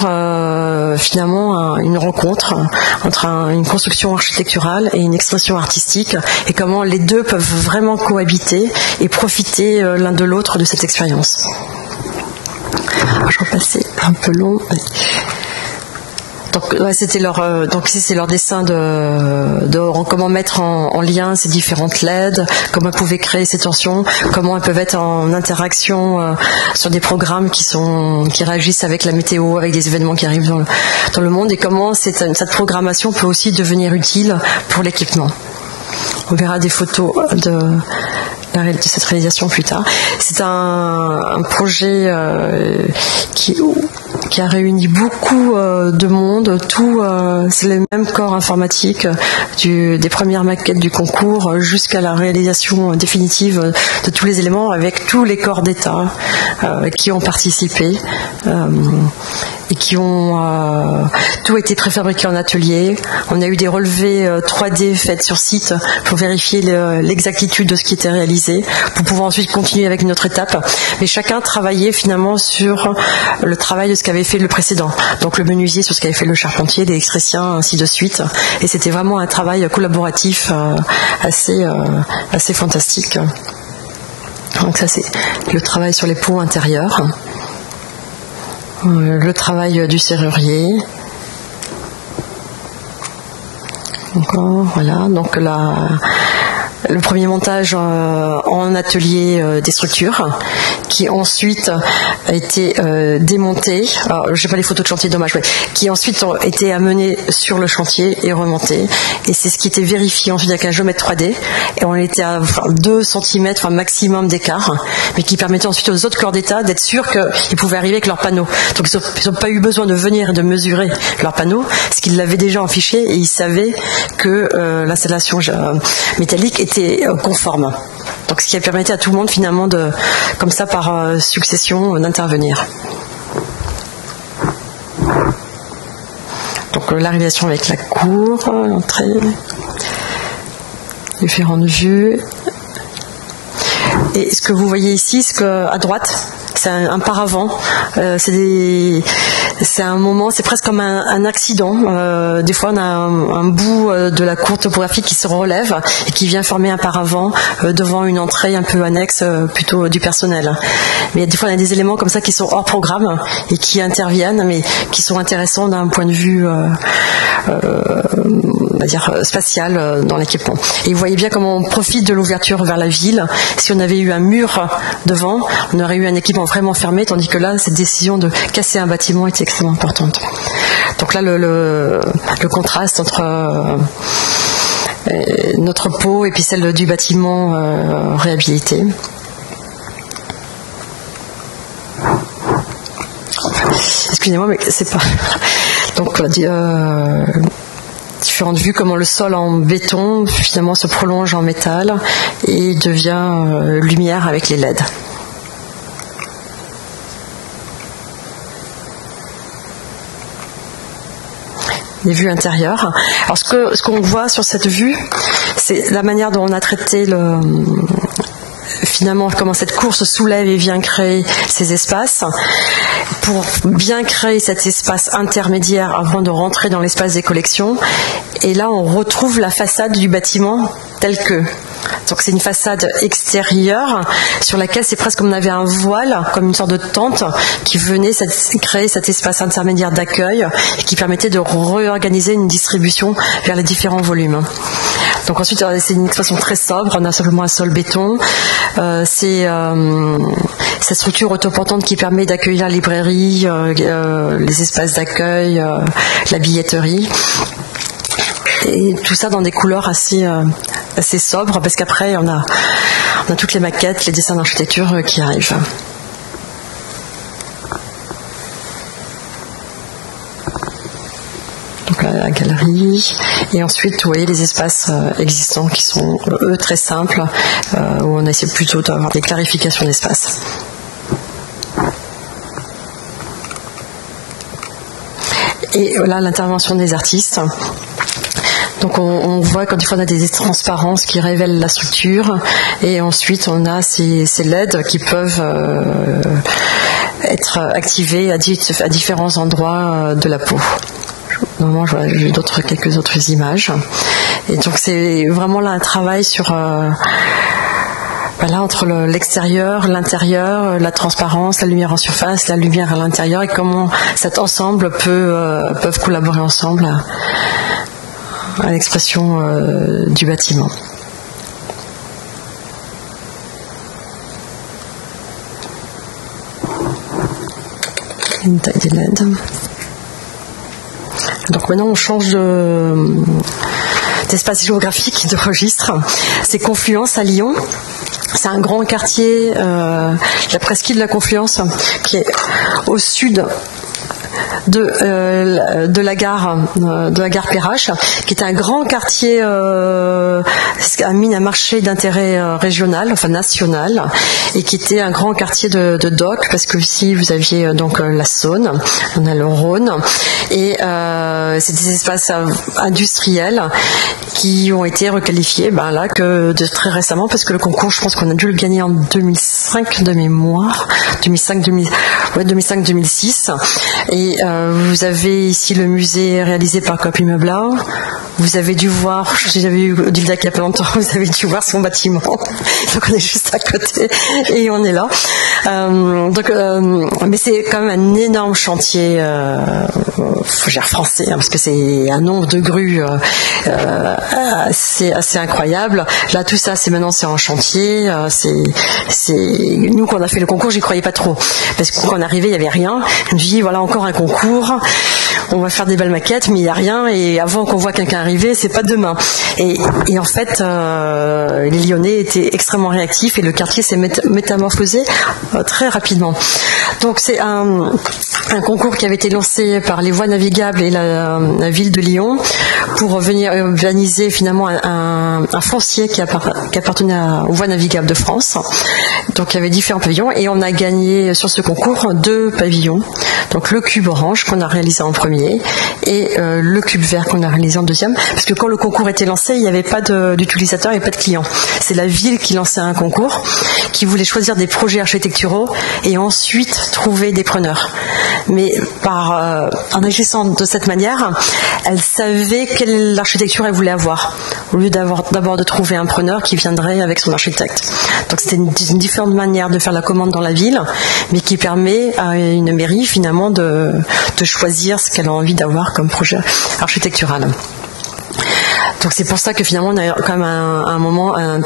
finalement une rencontre entre une construction architecturale et une expression artistique, et comment les deux peuvent vraiment cohabiter et profiter l'un de l'autre de cette expérience. Je vais passer un peu long. Donc c'était donc ici c'est leur dessin de comment mettre en lien ces différentes LED, comment elles pouvaient créer ces tensions, comment elles peuvent être en interaction sur des programmes qui réagissent avec la météo, avec des événements qui arrivent dans le monde, et comment cette programmation peut aussi devenir utile pour l'équipement. On verra des photos de cette réalisation plus tard. C'est un projet qui a réuni beaucoup de monde. C'est le même corps informatique des premières maquettes du concours jusqu'à la réalisation définitive de tous les éléments, avec tous les corps d'État qui ont participé et qui ont tout été préfabriqué en atelier. On a eu des relevés 3D faits sur site pour vérifier l'exactitude de ce qui était réalisé, pour pouvoir ensuite continuer avec une autre étape. Mais chacun travaillait finalement sur le travail de ce qu'avait fait le précédent. Donc le menuisier sur ce qu'avait fait le charpentier, l'électricien, ainsi de suite. Et c'était vraiment un travail collaboratif assez fantastique. Donc ça, c'est le travail sur les peaux intérieures. Le travail du serrurier. Encore, voilà. Donc le premier montage en atelier des structures, qui ensuite a été démonté. Alors, j'ai pas les photos de chantier, dommage, mais qui ensuite ont été amenés sur le chantier et remontés. Et c'est ce qui était vérifié ensuite avec un géomètre 3D. Et on était à 2 cm maximum d'écart, mais qui permettait ensuite aux autres corps d'État d'être sûrs qu'ils pouvaient arriver avec leurs panneaux. Donc ils n'ont pas eu besoin de venir et de mesurer leurs panneaux, parce qu'ils l'avaient déjà en fichier et ils savaient que l'installation métallique était conforme. Donc ce qui a permis à tout le monde finalement comme ça par succession d'intervenir. Donc la réalisation avec la cour, l'entrée, différentes vues. Et ce que vous voyez ici, à droite, c'est un paravent. C'est un moment, c'est presque comme un accident. Des fois, on a un bout de la cour topographique qui se relève et qui vient former un paravent devant une entrée un peu annexe, plutôt du personnel. Mais des fois, on a des éléments comme ça qui sont hors programme et qui interviennent, mais qui sont intéressants d'un point de vue on va dire spatial dans l'équipement. Et vous voyez bien comment on profite de l'ouverture vers la ville. Si on avait eu un mur devant, on aurait eu un équipement vraiment fermé, tandis que là, cette décision de casser un bâtiment était extrêmement importante. Donc là, le contraste entre notre peau et puis celle du bâtiment réhabilité. Excusez-moi, mais c'est pas... Donc, différentes vues, comment le sol en béton finalement se prolonge en métal et devient lumière avec les LED. Les vues intérieures. Alors ce qu'on voit sur cette vue, c'est la manière dont on a traité finalement comment cette cour se soulève et vient créer ces espaces. Pour bien créer cet espace intermédiaire avant de rentrer dans l'espace des collections. Et là, on retrouve la façade du bâtiment telle que. Donc c'est une façade extérieure sur laquelle c'est presque comme on avait un voile, comme une sorte de tente qui venait créer cet espace intermédiaire d'accueil et qui permettait de réorganiser une distribution vers les différents volumes. Donc ensuite, c'est une expression très sobre. On a simplement un sol béton. C'est cette structure autoportante qui permet d'accueillir la librairie, les espaces d'accueil, la billetterie. Et tout ça dans des couleurs assez sobres, parce qu'après on a toutes les maquettes, les dessins d'architecture qui arrivent. Donc la galerie, et ensuite vous voyez les espaces existants qui sont eux très simples, où on essaie plutôt d'avoir des clarifications d'espace. Et là l'intervention des artistes. Donc on voit quand on a des transparences qui révèlent la structure, et ensuite on a ces LED qui peuvent être activés à différents endroits de la peau. Normalement, j'ai quelques autres images. Et donc c'est vraiment là un travail sur entre l'extérieur, l'intérieur, la transparence, la lumière en surface, la lumière à l'intérieur, et comment cet ensemble peuvent collaborer ensemble à l'expression du bâtiment. Une taille des LED. Donc maintenant on change d'espace géographique, de registre. C'est Confluence à Lyon. C'est un grand quartier, la presqu'île de la Confluence, qui est au sud de la gare Perrache, qui est un grand quartier un marché d'intérêt régional, enfin national, et qui était un grand quartier de dock, parce que ici vous aviez donc la Saône, on a le Rhône, et c'est des espaces industriels qui ont été requalifiés là que très récemment, parce que le concours, je pense qu'on a dû le gagner en 2005 de mémoire, 2005-2006, et vous avez ici le musée réalisé par Coop Immeublard. Vous avez dû voir, j'avais eu Odilda il y a pas longtemps, vous avez dû voir son bâtiment. Donc on est juste à côté et on est là. Mais c'est quand même un énorme chantier français, parce que c'est un nombre de grues assez incroyable. Là tout ça c'est en chantier. Nous quand on a fait le concours, j'y croyais pas trop, parce que quand on arrivait il y avait rien. Je me suis dit voilà encore un concours, on va faire des belles maquettes, mais il n'y a rien, et avant qu'on voit quelqu'un arriver, c'est pas demain. Et en fait, les Lyonnais étaient extrêmement réactifs, et le quartier s'est métamorphosé très rapidement. Donc c'est un concours qui avait été lancé par les Voies Navigables et la ville de Lyon pour venir organiser finalement un foncier qui appartenait aux Voies Navigables de France. Donc il y avait différents pavillons, et on a gagné sur ce concours 2 pavillons. Donc le cube orange qu'on a réalisé en premier, et le cube vert qu'on a réalisé en deuxième, parce que quand le concours était lancé, il n'y avait pas d'utilisateurs et pas de clients. C'est la ville qui lançait un concours, qui voulait choisir des projets architecturaux et ensuite trouver des preneurs. Mais en agissant de cette manière, elle savait quelle architecture elle voulait avoir, au lieu d'abord de trouver un preneur qui viendrait avec son architecte. Donc c'était une différente manière de faire la commande dans la ville, mais qui permet à une mairie finalement de choisir ce qu'elle a envie d'avoir comme projet architectural. Donc c'est pour ça que finalement on a quand même un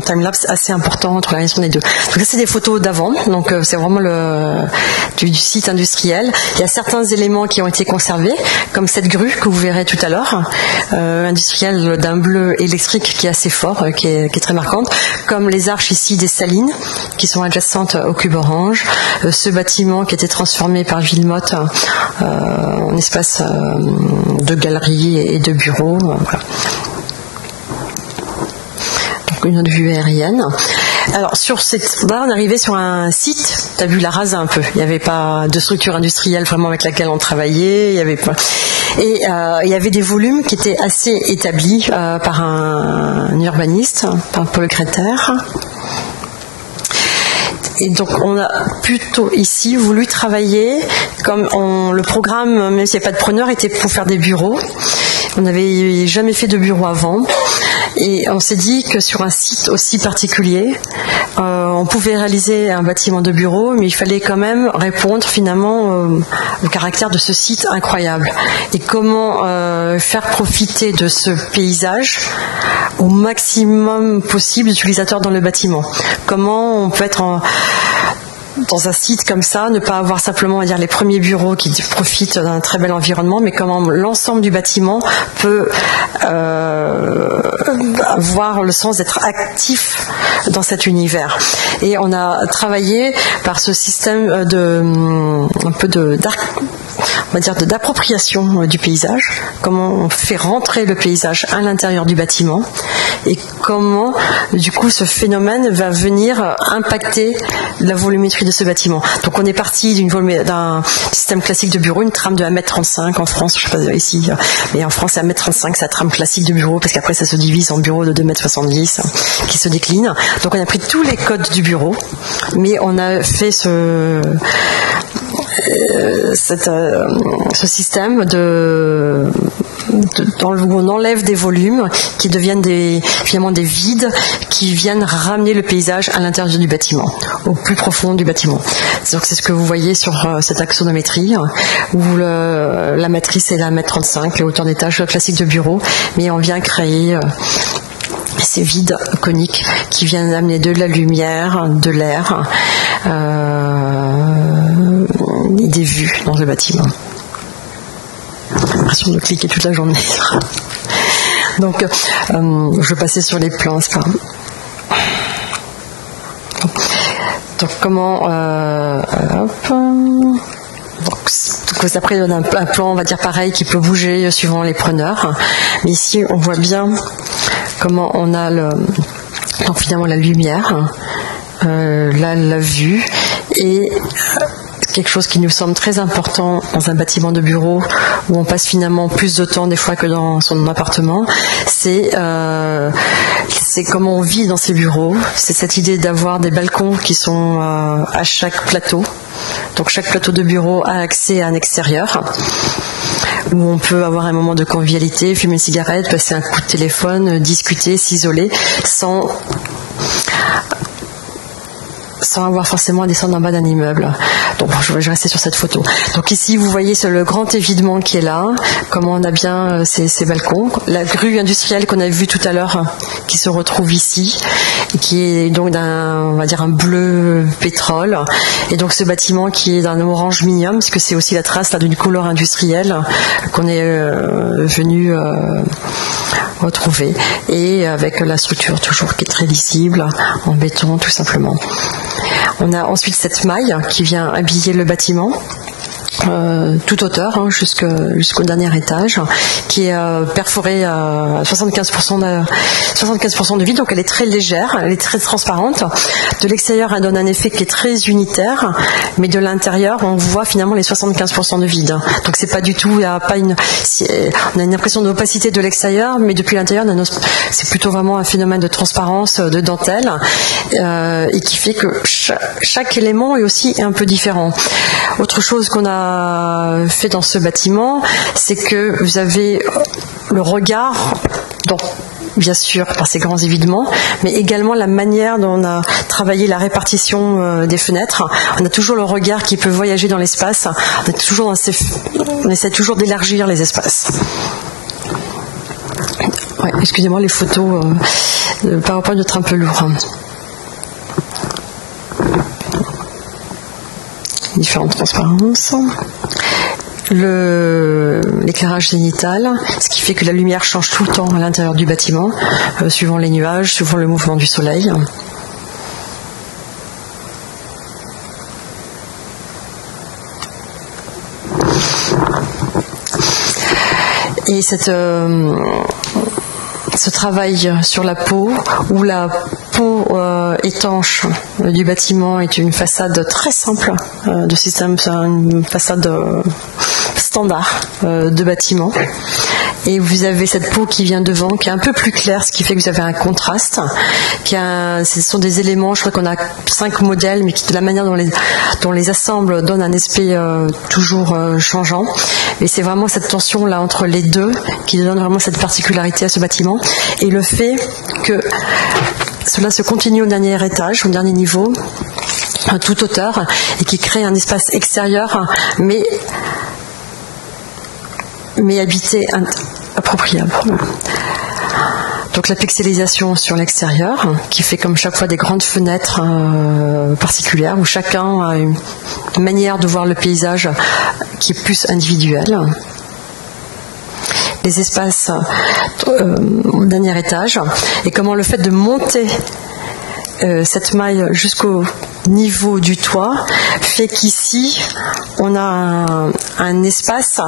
time-lapse assez important entre la réalisation des deux. Donc ça c'est des photos d'avant, donc c'est vraiment du site industriel. Il y a certains éléments qui ont été conservés, comme cette grue que vous verrez tout à l'heure, industrielle d'un bleu électrique qui est assez fort, qui est très marquante, comme les arches ici des Salines, qui sont adjacentes au cube orange, ce bâtiment qui a été transformé par Villemotte en espace de galeries et de bureaux. Voilà. Donc une autre vue aérienne. Alors là on arrivait sur un site, tu as vu la rasa un peu, il n'y avait pas de structure industrielle vraiment avec laquelle on travaillait, il y avait pas, et il y avait des volumes qui étaient assez établis par un urbaniste, par Paul Créter. Et donc on a plutôt ici voulu travailler comme le programme, même s'il n'y a pas de preneur, était pour faire des bureaux. On n'avait jamais fait de bureau avant, et on s'est dit que sur un site aussi particulier, on on pouvait réaliser un bâtiment de bureau, mais il fallait quand même répondre finalement au caractère de ce site incroyable. Et comment faire profiter de ce paysage au maximum possible d'utilisateurs dans le bâtiment. Comment on peut être dans un site comme ça, ne pas avoir simplement, on va dire, les premiers bureaux qui profitent d'un très bel environnement, mais comment l'ensemble du bâtiment peut avoir le sens d'être actif dans cet univers. Et on a travaillé par ce système d'appropriation du paysage, comment on fait rentrer le paysage à l'intérieur du bâtiment et comment du coup ce phénomène va venir impacter la volumétrie de ce bâtiment. Donc on est parti d'un système classique de bureau, une trame de 1m35 en France, je ne sais pas ici, mais en France c'est 1m35, c'est la trame classique de bureau parce qu'après ça se divise en bureaux de 2m70 qui se déclinent. Donc on a pris tous les codes du bureau, mais on a fait ce système où on enlève des volumes qui deviennent finalement des vides qui viennent ramener le paysage à l'intérieur du bâtiment, au plus profond du bâtiment. Donc c'est ce que vous voyez sur cette axonométrie où la matrice est la 1m35, les hauteurs d'étage classiques de bureau, mais on vient créer ces vides coniques qui viennent amener de la lumière, de l'air, et des vues dans le bâtiment. J'ai l'impression de cliquer toute la journée. Donc, je vais passer sur les plans. Donc, comment... Donc, après, on a un plan, on va dire pareil, qui peut bouger suivant les preneurs. Mais ici, on voit bien comment on a donc finalement la lumière, la vue et quelque chose qui nous semble très important dans un bâtiment de bureau où on passe finalement plus de temps des fois que dans son appartement, c'est comment on vit dans ces bureaux. C'est cette idée d'avoir des balcons qui sont à chaque plateau. Donc chaque plateau de bureau a accès à un extérieur où on peut avoir un moment de convivialité, fumer une cigarette, passer un coup de téléphone, discuter, s'isoler sans avoir forcément à descendre en bas d'un immeuble. Donc je vais rester sur cette photo. Donc ici vous voyez le grand évidement qui est là, comment on a bien ces balcons, la grue industrielle qu'on a vue tout à l'heure qui se retrouve ici, qui est donc on va dire un bleu pétrole, et donc ce bâtiment qui est d'un orange minium, parce que c'est aussi la trace d'une couleur industrielle qu'on est venu retrouver, et avec la structure toujours qui est très lisible en béton tout simplement. On a ensuite cette maille qui vient habiller le bâtiment, toute hauteur, jusqu'au dernier étage, qui est perforée à 75% de vide, donc elle est très légère, elle est très transparente. De l'extérieur, elle donne un effet qui est très unitaire, mais de l'intérieur, on voit finalement les 75% de vide. Donc c'est pas du tout, on a une impression d'opacité de l'extérieur, mais depuis l'intérieur, c'est plutôt vraiment un phénomène de transparence, de dentelle, et qui fait que chaque élément est aussi un peu différent. Autre chose qu'on a fait dans ce bâtiment, c'est que vous avez le regard, donc bien sûr par ces grands évidements, mais également la manière dont on a travaillé la répartition des fenêtres. On a toujours le regard qui peut voyager dans l'espace. On essaie toujours d'élargir les espaces. Ouais, excusez-moi, les photos PowerPoint doivent être un peu lourd. Différentes transparences. L'éclairage zénital, ce qui fait que la lumière change tout le temps à l'intérieur du bâtiment, suivant les nuages, suivant le mouvement du soleil. Et ce travail sur la peau, où la peau étanche du bâtiment est une façade très simple de système, une façade standard de bâtiment. Et vous avez cette peau qui vient devant, qui est un peu plus claire, ce qui fait que vous avez un contraste. Ce sont des éléments, je crois qu'on a 5 modèles, mais qui, de la manière dont les assemble, donnent un aspect toujours changeant. Et c'est vraiment cette tension-là entre les deux qui donne vraiment cette particularité à ce bâtiment. Et le fait que Cela se continue au dernier étage, au dernier niveau, à toute hauteur, et qui crée un espace extérieur, mais habité, appropriable. Donc la pixelisation sur l'extérieur, qui fait comme chaque fois des grandes fenêtres particulières, où chacun a une manière de voir le paysage qui est plus individuelle. Les espaces au dernier étage, et comment le fait de monter cette maille jusqu'au niveau du toit fait qu'ici on a un espace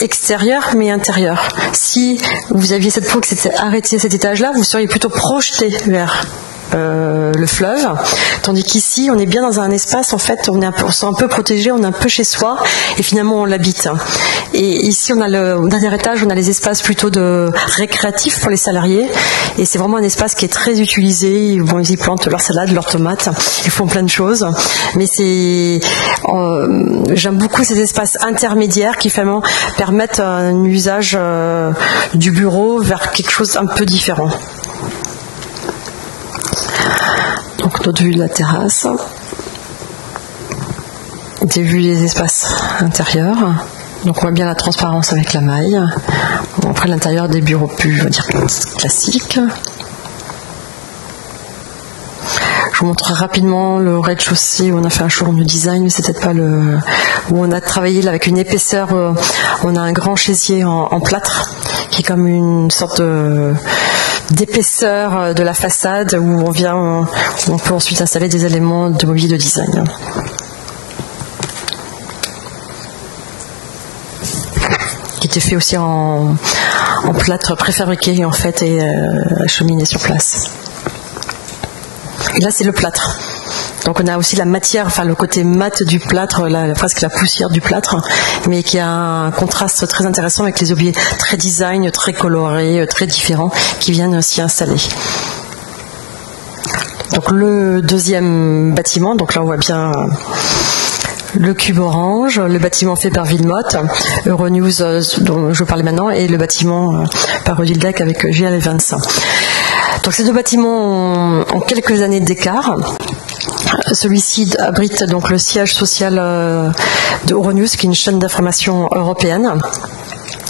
extérieur mais intérieur. Si vous aviez cette peau qui s'était arrêtée à cet étage-là, vous seriez plutôt projeté vers le fleuve, tandis qu'ici on est bien dans un espace, en fait on se sent un peu protégé, on est un peu chez soi et finalement on l'habite. Et ici on a au dernier étage, on a les espaces plutôt de récréatifs pour les salariés, et c'est vraiment un espace qui est très utilisé. Bon, ils y plantent leurs salades, leurs tomates, ils font plein de choses, mais j'aime beaucoup ces espaces intermédiaires qui finalement permettent un usage du bureau vers quelque chose un peu différent. Donc notre vue de la terrasse, des vues des espaces intérieurs. Donc on voit bien la transparence avec la maille. Après l'intérieur des bureaux plus, je veux dire, classiques. Je vous montre rapidement le rez-de-chaussée où on a fait un showroom de design, mais c'est peut-être pas où on a travaillé là avec une épaisseur. On a un grand chaisier en plâtre qui est comme une sorte d'épaisseur de la façade où on peut ensuite installer des éléments de mobilier de design. Qui était fait aussi en plâtre préfabriqué en fait et acheminé sur place. Et là c'est le plâtre. Donc on a aussi la matière, enfin le côté mat du plâtre, presque la poussière du plâtre, mais qui a un contraste très intéressant avec les objets très design, très colorés, très différents, qui viennent s'y installer. Donc le deuxième bâtiment, donc là on voit bien le cube orange, le bâtiment fait par Villemotte, Euronews dont je vous parlais maintenant, et le bâtiment par Odile avec Gilles Evans. Donc ces deux bâtiments ont quelques années d'écart. Celui-ci abrite donc le siège social de Euronews, qui est une chaîne d'information européenne.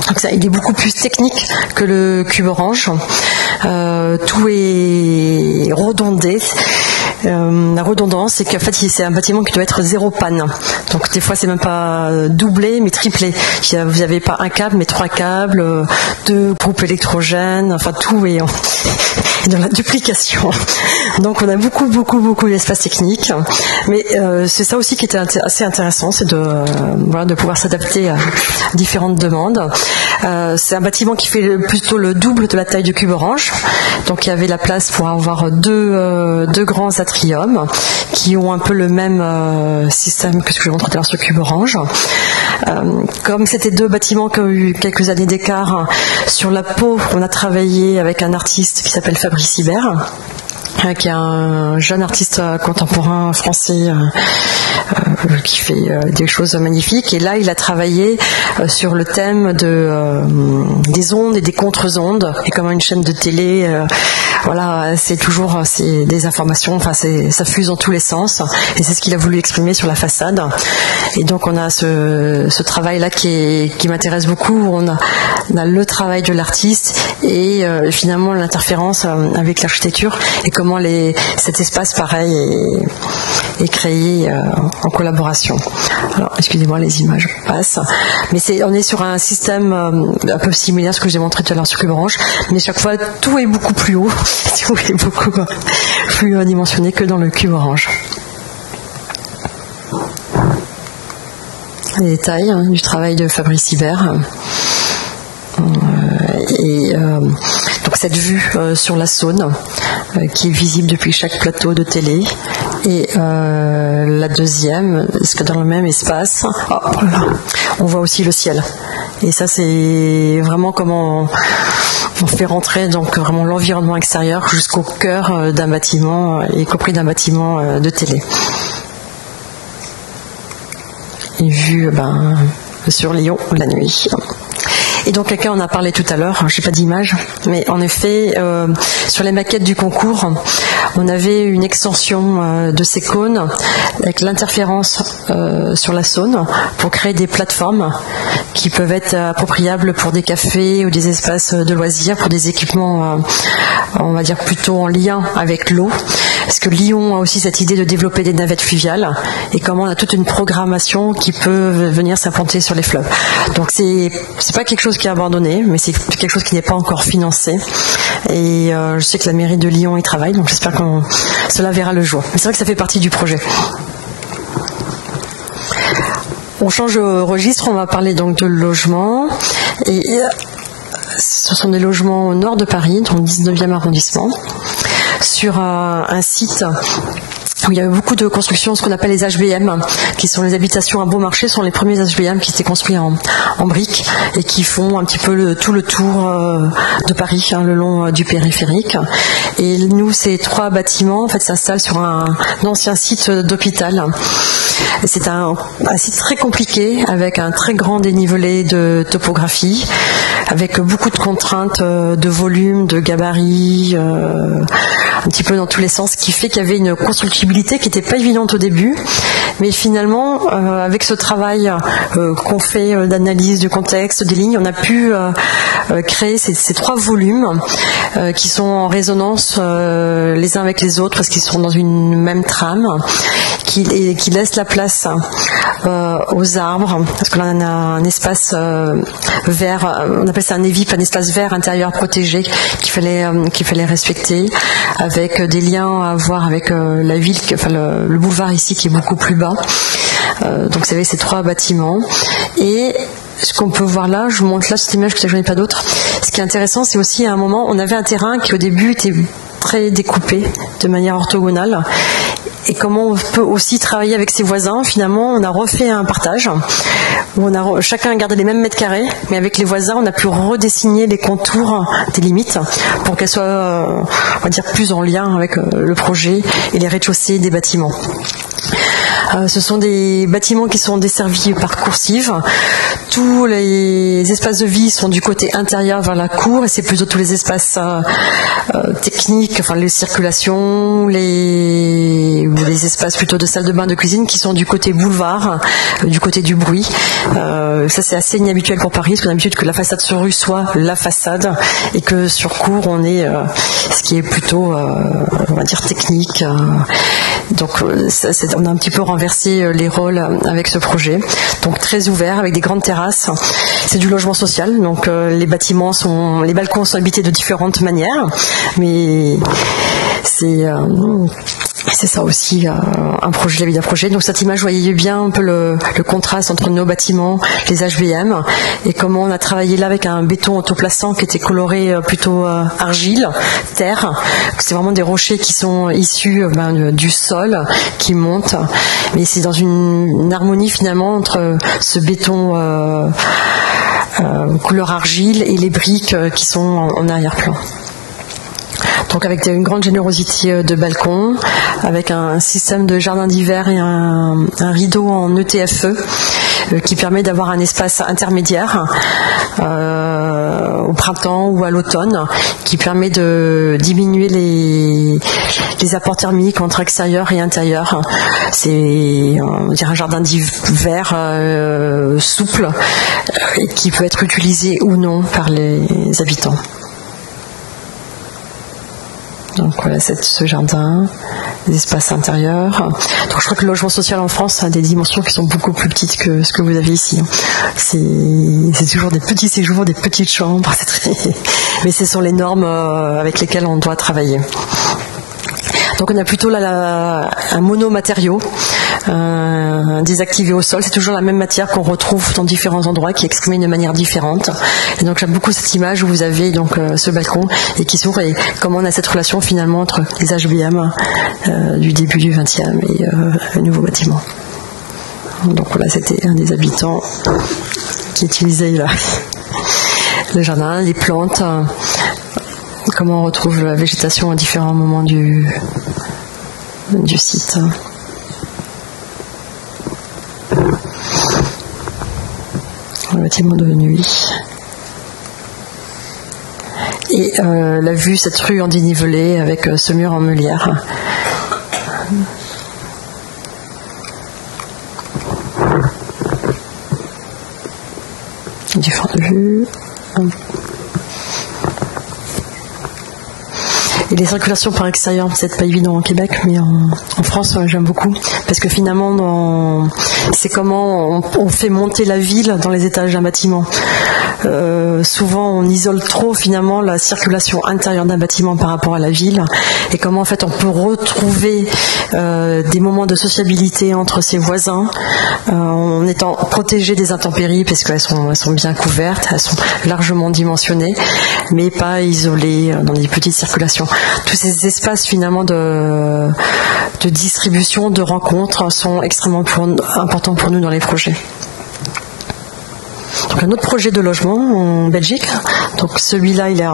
Donc ça, il est beaucoup plus technique que le cube orange. Tout est redondé. La redondance, c'est qu'en fait c'est un bâtiment qui doit être zéro panne. Donc des fois c'est même pas doublé mais triplé. Vous n'avez pas un câble mais 3 câbles, 2 groupes électrogènes, enfin tout est dans la duplication. Donc on a beaucoup d'espace technique. Mais c'est ça aussi qui était assez intéressant, c'est de pouvoir s'adapter à différentes demandes. C'est un bâtiment qui fait plutôt le double de la taille du cube orange. Donc il y avait la place pour avoir deux grands atriums qui ont un peu le même système que ce que je montrais tout à l'heure sur le cube orange. Comme c'était deux bâtiments qui ont eu quelques années d'écart, sur la peau, on a travaillé avec un artiste qui s'appelle Fabrice Hibert, qui est un jeune artiste contemporain français qui fait des choses magnifiques. Et là, il a travaillé sur le thème des ondes et des contre-ondes. Et comme une chaîne de télé, c'est des informations, enfin ça fuse dans tous les sens. Et c'est ce qu'il a voulu exprimer sur la façade. Et donc on a ce travail-là qui m'intéresse beaucoup. On a le travail de l'artiste et finalement l'interférence avec l'architecture et comment cet espace pareil est créé en collaboration. Alors excusez-moi, les images passent, mais on est sur un système un peu similaire à ce que j'ai montré tout à l'heure sur Cube Orange, mais chaque fois tout est beaucoup plus haut, tout est beaucoup plus dimensionné que dans le Cube Orange. Les détails du travail de Fabrice Hibert. Donc cette vue sur la Saône qui est visible depuis chaque plateau de télé, et la deuxième, est-ce que dans le même espace on voit aussi le ciel, et ça c'est vraiment comment on fait rentrer donc vraiment l'environnement extérieur jusqu'au cœur d'un bâtiment, y compris d'un bâtiment de télé. Et vue sur Lyon la nuit. Et donc quelqu'un en a parlé tout à l'heure, je n'ai pas d'image, mais en effet, sur les maquettes du concours, on avait une extension de ces cônes avec l'interférence sur la Saône pour créer des plateformes qui peuvent être appropriables pour des cafés ou des espaces de loisirs, pour des équipements, on va dire, plutôt en lien avec l'eau. Parce que Lyon a aussi cette idée de développer des navettes fluviales et comment on a toute une programmation qui peut venir s'implanter sur les fleuves. Donc c'est pas quelque chose qui est abandonné, mais c'est quelque chose qui n'est pas encore financé. Et je sais que la mairie de Lyon y travaille, donc j'espère que cela verra le jour. Mais c'est vrai que ça fait partie du projet. On change de registre, on va parler donc de logement. Et ce sont des logements au nord de Paris, dans le 19e arrondissement, sur un site où il y avait beaucoup de constructions, ce qu'on appelle les HBM, qui sont les habitations à bon marché, sont les premiers HBM qui étaient construits en briques et qui font un petit peu tout le tour de Paris, le long du périphérique. Et nous, ces 3 bâtiments, en fait, s'installent sur un ancien site d'hôpital. C'est un site très compliqué, avec un très grand dénivelé de topographie, avec beaucoup de contraintes de volume, de gabarit, un petit peu dans tous les sens, ce qui fait qu'il y avait une constructibilité qui n'était pas évidente au début, mais finalement, avec ce travail qu'on fait d'analyse du contexte, des lignes, on a pu créer ces 3 volumes qui sont en résonance les uns avec les autres, parce qu'ils sont dans une même trame, qui laissent la place aux arbres, parce que là on a un espace vert, on appelle ça un EVIP, un espace vert intérieur protégé qu'il fallait respecter, avec des liens à voir avec la ville, enfin le boulevard ici qui est beaucoup plus bas. Donc vous avez ces 3 bâtiments. Et ce qu'on peut voir là, je vous montre là cette image, que je n'en ai pas d'autres. Ce qui est intéressant, c'est aussi à un moment, on avait un terrain qui au début était très découpé de manière orthogonale. Et comment on peut aussi travailler avec ses voisins. Finalement, on a refait un partage où chacun a gardé les mêmes mètres carrés, mais avec les voisins, on a pu redessiner les contours des limites pour qu'elles soient, on va dire, plus en lien avec le projet et les rez-de-chaussée des bâtiments. Ce sont des bâtiments qui sont desservis par coursive. Tous les espaces de vie sont du côté intérieur vers la cour, et c'est plutôt tous les espaces techniques, enfin les circulations, les espaces plutôt de salle de bain, de cuisine, qui sont du côté boulevard, du côté du bruit. Ça c'est assez inhabituel pour Paris, parce qu'on a l'habitude que la façade sur rue soit la façade, et que sur cour on est ce qui est plutôt, on va dire, technique. Donc on a un petit peu renversé les rôles avec ce projet. Donc très ouvert, avec des grandes terrasses. C'est du logement social, donc les balcons sont habités de différentes manières, mais c'est ça aussi un projet, la vie d'un projet. Donc cette image, vous voyez bien un peu le contraste entre nos bâtiments, les HBM, et comment on a travaillé là avec un béton autoplaçant qui était coloré plutôt argile, terre. C'est vraiment des rochers qui sont issus du sol, qui montent, mais c'est dans une harmonie finalement entre ce béton couleur argile et les briques qui sont en arrière-plan. Donc avec une grande générosité de balcons, avec un système de jardin d'hiver et un rideau en ETFE qui permet d'avoir un espace intermédiaire au printemps ou à l'automne, qui permet de diminuer les apports thermiques entre extérieur et intérieur. C'est un jardin d'hiver souple et qui peut être utilisé ou non par les habitants. Donc voilà, ce jardin, les espaces intérieurs. Donc je crois que le logement social en France a des dimensions qui sont beaucoup plus petites que ce que vous avez ici. C'est toujours des petits séjours, des petites chambres, mais ce sont les normes avec lesquelles on doit travailler. Donc on a plutôt là un monomatériau désactivé au sol. C'est toujours la même matière qu'on retrouve dans différents endroits, qui est exprimée de manière différente. Et donc j'aime beaucoup cette image où vous avez donc ce balcon et qui s'ouvre, et comment on a cette relation finalement entre les HBM du début du XXe et le nouveau bâtiment. Donc voilà, c'était un des habitants qui utilisait là le jardin, les plantes. Comment on retrouve la végétation à différents moments du site. Le bâtiment de nuit. Et la vue, cette rue en dénivelé avec ce mur en meulière. Différentes vues. Et les circulations par extérieur, c'est pas évident au Québec, mais en France, j'aime beaucoup. Parce que finalement, c'est comment on fait monter la ville dans les étages d'un bâtiment. Souvent, on isole trop finalement la circulation intérieure d'un bâtiment par rapport à la ville. Et comment en fait on peut retrouver des moments de sociabilité entre ses voisins en étant protégé des intempéries parce qu'elles sont bien couvertes, elles sont largement dimensionnées, mais pas isolées dans des petites circulations. Tous ces espaces finalement de distribution, de rencontres sont extrêmement importants pour nous dans les projets. Donc un autre projet de logement en Belgique. Donc celui-là, il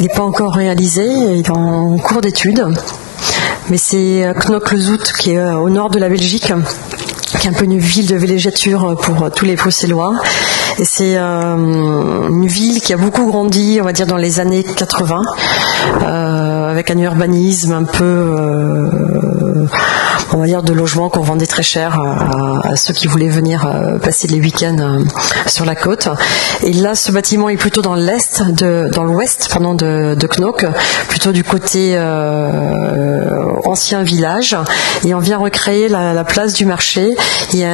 n'est pas encore réalisé, il est en cours d'étude. Mais c'est Knokke-le-Zoet qui est au nord de la Belgique, qui est un peu une ville de villégiature pour tous les Bruxellois. Et c'est une ville qui a beaucoup grandi, on va dire, dans les années 80, avec un urbanisme un peu, on va dire, de logements qu'on vendait très cher à ceux qui voulaient venir passer les week-ends sur la côte. Et là, ce bâtiment est plutôt dans l'ouest de Knokke, plutôt du côté ancien village. Et on vient recréer la place du marché. Et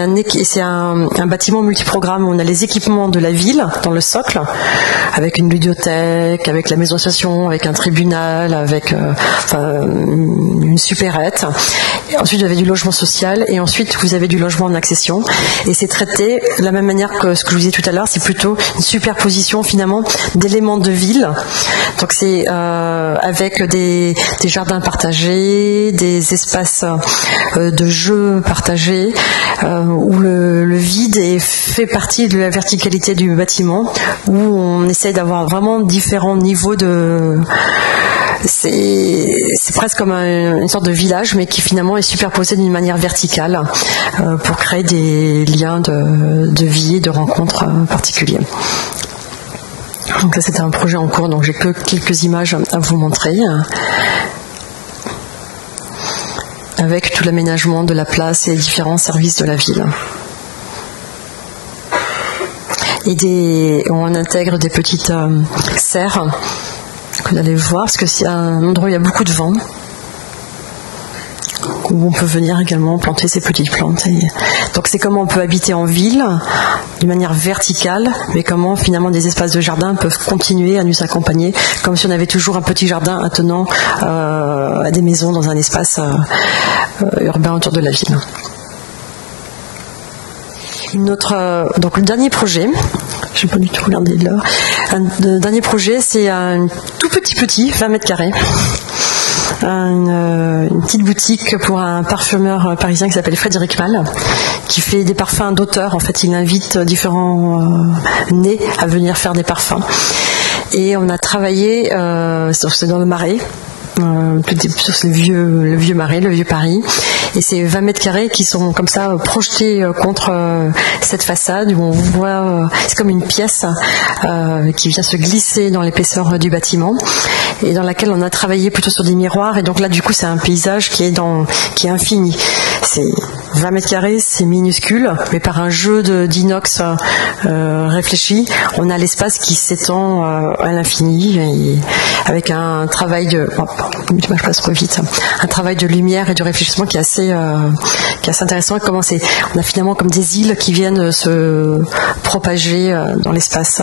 c'est un bâtiment multiprogramme où on a les équipements de la ville dans le socle, avec une bibliothèque, avec la maison station, avec un tribunal, avec une supérette. Et ensuite, vous avez du logement social et ensuite, vous avez du logement en accession. Et c'est traité de la même manière que ce que je vous disais tout à l'heure, c'est plutôt une superposition finalement d'éléments de ville. Donc c'est avec des jardins partagés, des espaces de jeux partagés, où le vide fait partie de la verticalité du bâtiment, où on essaye d'avoir vraiment différents niveaux de... C'est presque comme une sorte de village, mais qui finalement est superposé d'une manière verticale pour créer des liens de vie et de rencontres particuliers. Donc ça, c'était un projet en cours, donc j'ai que quelques images à vous montrer. Avec tout l'aménagement de la place et les différents services de la ville. Et on intègre des petites serres que vous allez voir, parce que c'est un endroit où il y a beaucoup de vent, où on peut venir également planter ces petites plantes. Donc c'est comment on peut habiter en ville d'une manière verticale, mais comment finalement des espaces de jardin peuvent continuer à nous accompagner, comme si on avait toujours un petit jardin attenant à des maisons dans un espace urbain autour de la ville. Donc le dernier projet, je n'ai pas du tout regardé là. Le dernier projet, c'est un tout petit 20 mètres carrés. Une petite boutique pour un parfumeur parisien qui s'appelle Frédéric Malle, qui fait des parfums d'auteur. En fait, il invite différents nés à venir faire des parfums. Et on a travaillé, c'est dans le Marais, sur le vieux Marais, le vieux Paris. Et c'est 20 mètres carrés qui sont comme ça projetés contre cette façade où on voit, c'est comme une pièce qui vient se glisser dans l'épaisseur du bâtiment et dans laquelle on a travaillé plutôt sur des miroirs. Et donc là, du coup, c'est un paysage qui est infini. C'est 20 mètres carrés, c'est minuscule, mais par un jeu d'inox réfléchi, on a l'espace qui s'étend à l'infini, et avec un travail je passe trop vite, un travail de lumière et de réfléchissement qui est assez intéressant. Comment on a finalement comme des îles qui viennent se propager dans l'espace.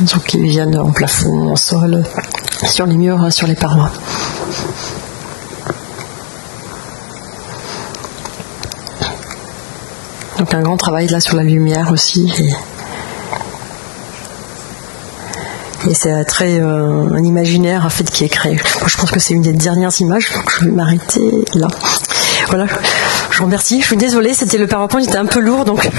Donc qui viennent en plafond, en sol, sur les murs, sur les parois. Donc un grand travail là sur la lumière aussi. Et c'est très un imaginaire en fait qui est créé. Moi, je pense que c'est une des dernières images, donc je vais m'arrêter là. Voilà, je vous remercie. Je suis désolée, le PowerPoint était un peu lourd, donc...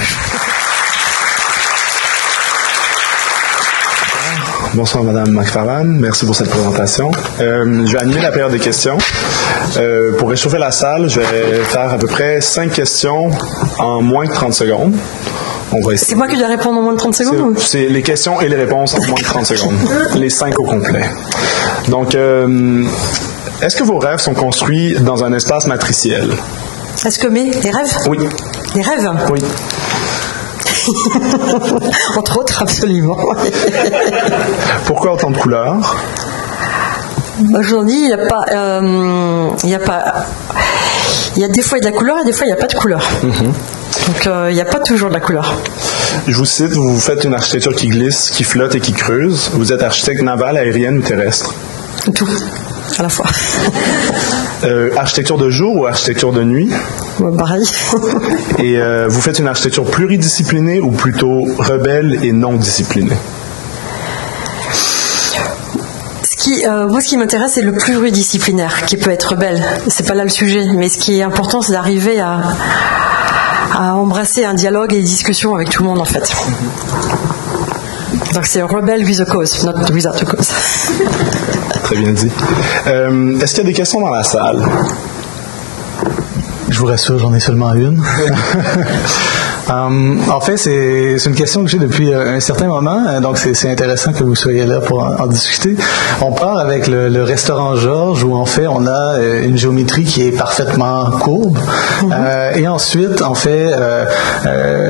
Bonsoir Madame McFarlane, merci pour cette présentation. Je vais animer la période des questions. Pour réchauffer la salle, je vais faire à peu près 5 questions en moins de 30 secondes. C'est moi qui dois répondre en moins de 30 secondes? C'est les questions et les réponses en moins de 30 secondes. Les 5 au complet. Donc, est-ce que vos rêves sont construits dans un espace matriciel? Est-ce que les rêves? Oui. Les rêves? Oui. Entre autres, absolument. Pourquoi autant de couleurs? Je vous dis, il y a des fois il y a de la couleur et des fois il n'y a pas de couleur. Donc il n'y a pas toujours de la couleur. Je vous cite, vous faites une architecture qui glisse, qui flotte et qui creuse. Vous êtes architecte naval, aérienne ou terrestre? Tout, à la fois. Architecture de jour ou architecture de nuit? Pareil. Et vous faites une architecture pluridisciplinée ou plutôt rebelle et non disciplinée? Moi, ce qui m'intéresse, c'est le pluridisciplinaire, qui peut être rebelle. C'est pas là le sujet, mais ce qui est important, c'est d'arriver à embrasser un dialogue et des discussions avec tout le monde, en fait. Donc c'est rebelle with a cause, not without a cause. Très bien dit. Est-ce qu'il y a des questions dans la salle? Je vous rassure, j'en ai seulement une. En fait, c'est une question que j'ai depuis un certain moment, donc c'est intéressant que vous soyez là pour en discuter. On part avec le restaurant Georges, où en fait on a une géométrie qui est parfaitement courbe, et ensuite en fait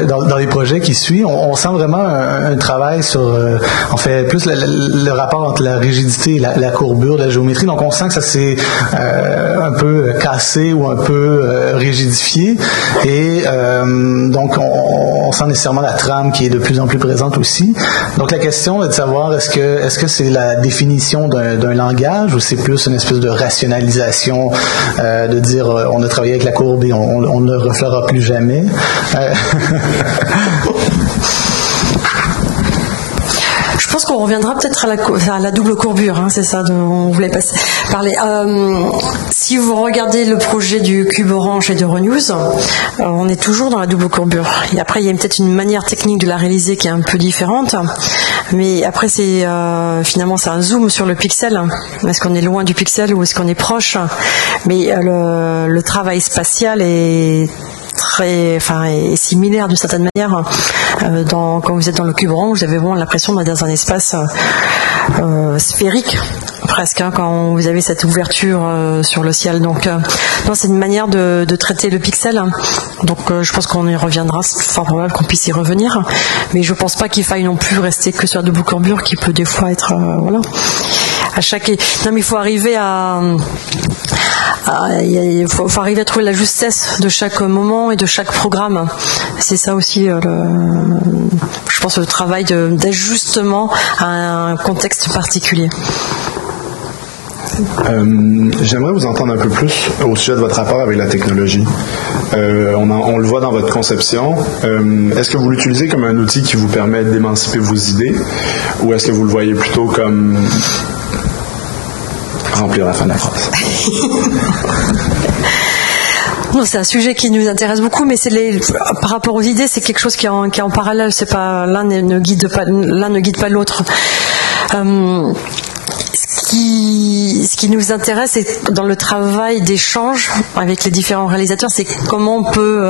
dans les projets qui suivent, on sent vraiment un travail sur en fait plus le rapport entre la rigidité et la courbure de la géométrie. Donc on sent que ça s'est un peu cassé ou un peu rigidifié, et donc on sent nécessairement la trame qui est de plus en plus présente aussi. Donc la question est de savoir est-ce que c'est la définition d'un langage ou c'est plus une espèce de rationalisation de dire on a travaillé avec la courbe et on ne reflera plus jamais. Je pense qu'on reviendra peut-être à la double courbure, hein, c'est ça dont on voulait parler. Si vous regardez le projet du Cube Orange et de Renews, on est toujours dans la double courbure. Et après, il y a peut-être une manière technique de la réaliser qui est un peu différente. Mais après, finalement, c'est un zoom sur le pixel. Est-ce qu'on est loin du pixel ou est-ce qu'on est proche? Mais le travail spatial est est similaire d'une certaine manière. Quand vous êtes dans le Cube Orange, vous avez vraiment l'impression d'être dans un espace sphérique presque, hein, quand vous avez cette ouverture sur le ciel. Donc non, c'est une manière de traiter le pixel. Donc je pense qu'on y reviendra, c'est fort probable qu'on puisse y revenir, mais je pense pas qu'il faille non plus rester que sur la double courbure qui peut des fois être voilà. Non, mais il faut arriver il faut arriver à trouver la justesse de chaque moment et de chaque programme. C'est ça aussi, je pense, le travail d'ajustement à un contexte particulier. J'aimerais vous entendre un peu plus au sujet de votre rapport avec la technologie. On le voit dans votre conception. Est-ce que vous l'utilisez comme un outil qui vous permet d'émanciper vos idées, ou est-ce que vous le voyez plutôt comme remplir la fin de la phrase? Non, c'est un sujet qui nous intéresse beaucoup, mais par rapport aux idées, c'est quelque chose qui est en parallèle. C'est pas l'un ne guide pas l'autre. Ce qui nous intéresse, c'est dans le travail d'échange avec les différents réalisateurs, c'est comment on peut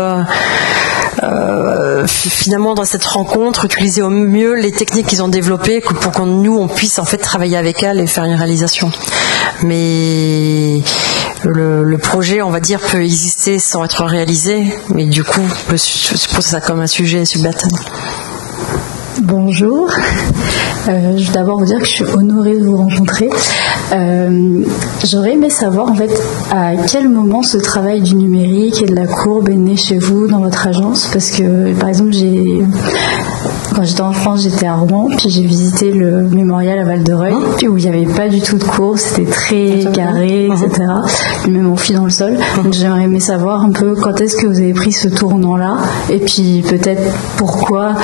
finalement dans cette rencontre utiliser au mieux les techniques qu'ils ont développées pour que nous on puisse en fait travailler avec elles et faire une réalisation. Mais le projet, on va dire, peut exister sans être réalisé, mais du coup, je pose ça comme un sujet subalterne. Bonjour, je veux d'abord vous dire que je suis honorée de vous rencontrer. J'aurais aimé savoir en fait à quel moment ce travail du numérique et de la courbe est né chez vous dans votre agence, parce que par exemple quand j'étais en France, j'étais à Rouen, puis j'ai visité le mémorial à Val-de-Reuil, où il n'y avait pas du tout de courbe, c'était très carré, etc. Et même on fit dans le sol. Donc j'aurais aimé savoir un peu quand est-ce que vous avez pris ce tournant-là, et puis peut-être pourquoi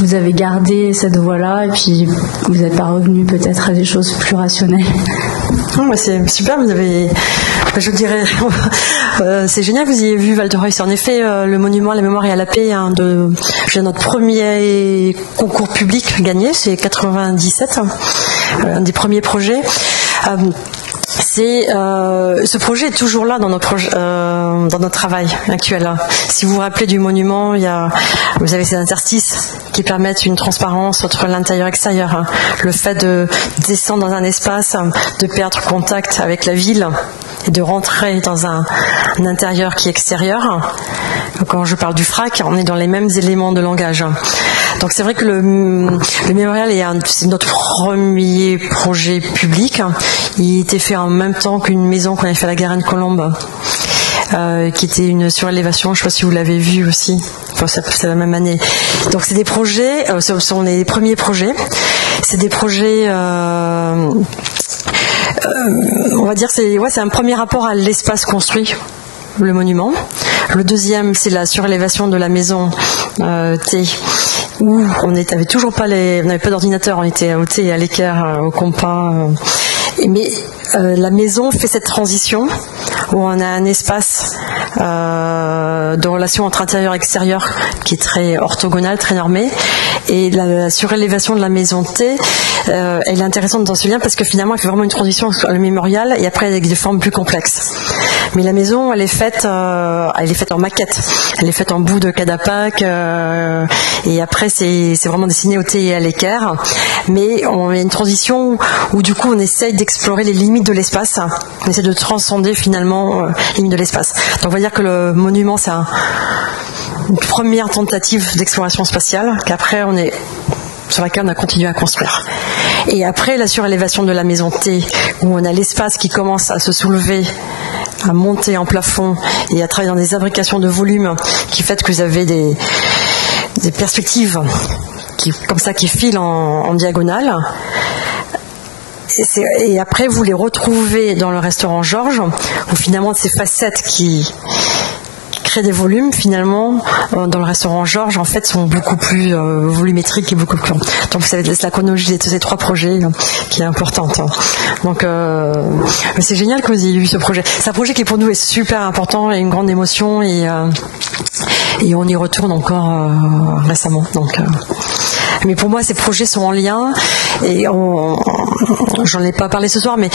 vous avez gardé cette voie-là, et puis vous n'êtes pas revenu peut-être à des choses plus rationnelles. C'est super, vous avez, je dirais, c'est génial, vous y avez vu Val-de-Reuil. C'est en effet le monument à la mémoire et à la paix, notre premier concours public gagné, c'est 97, un des premiers projets. ce projet est toujours là dans notre travail actuel. Si vous vous rappelez du monument, vous avez ces interstices qui permettent une transparence entre l'intérieur et l'extérieur. Le fait de descendre dans un espace, de perdre contact avec la ville et de rentrer dans un intérieur qui est extérieur. Quand je parle du FRAC, on est dans les mêmes éléments de langage. Donc c'est vrai que le mémorial c'est notre premier projet public. Il était fait en même temps qu'une maison qu'on avait fait à la Garenne-Colombe, qui était une surélévation. Je ne sais pas si vous l'avez vu aussi. Enfin, c'est la même année. Donc c'est des projets, ce sont les premiers projets. C'est des projets... on va dire c'est un premier rapport à l'espace construit, le monument. Le deuxième, c'est la surélévation de la maison T, où on n'avait pas d'ordinateur, on était au T et à l'équerre, au compas. Mais la maison fait cette transition où on a un espace de relation entre intérieur et extérieur qui est très orthogonal, très normé. Et la surélévation de la maison T, elle est intéressante dans ce lien parce que finalement elle fait vraiment une transition sur le mémorial et après avec des formes plus complexes. Mais la maison, elle est faite en maquette, elle est faite en bout de cadapac et après c'est vraiment dessiné au T et à l'équerre. Mais on a une transition où du coup on essaye d'explorer les limites de l'espace, on essaie de transcender finalement les limites de l'espace. Donc on va dire que le monument c'est une première tentative d'exploration spatiale sur laquelle on a continué à construire. Et après la surélévation de la maison T, où on a l'espace qui commence à se soulever, à monter en plafond et à travailler dans des imbrications de volume qui fait que vous avez des perspectives qui filent en diagonale. Et après vous les retrouvez dans le restaurant Georges, où finalement ces facettes qui créent des volumes finalement dans le restaurant Georges en fait sont beaucoup plus volumétriques et beaucoup plus longs. Donc c'est la chronologie de ces trois projets qui est importante. Donc c'est génial que vous ayez eu ce projet. C'est un projet qui pour nous est super important et une grande émotion et on y retourne encore récemment. Donc mais pour moi, ces projets sont en lien et j'en ai pas parlé ce soir, mais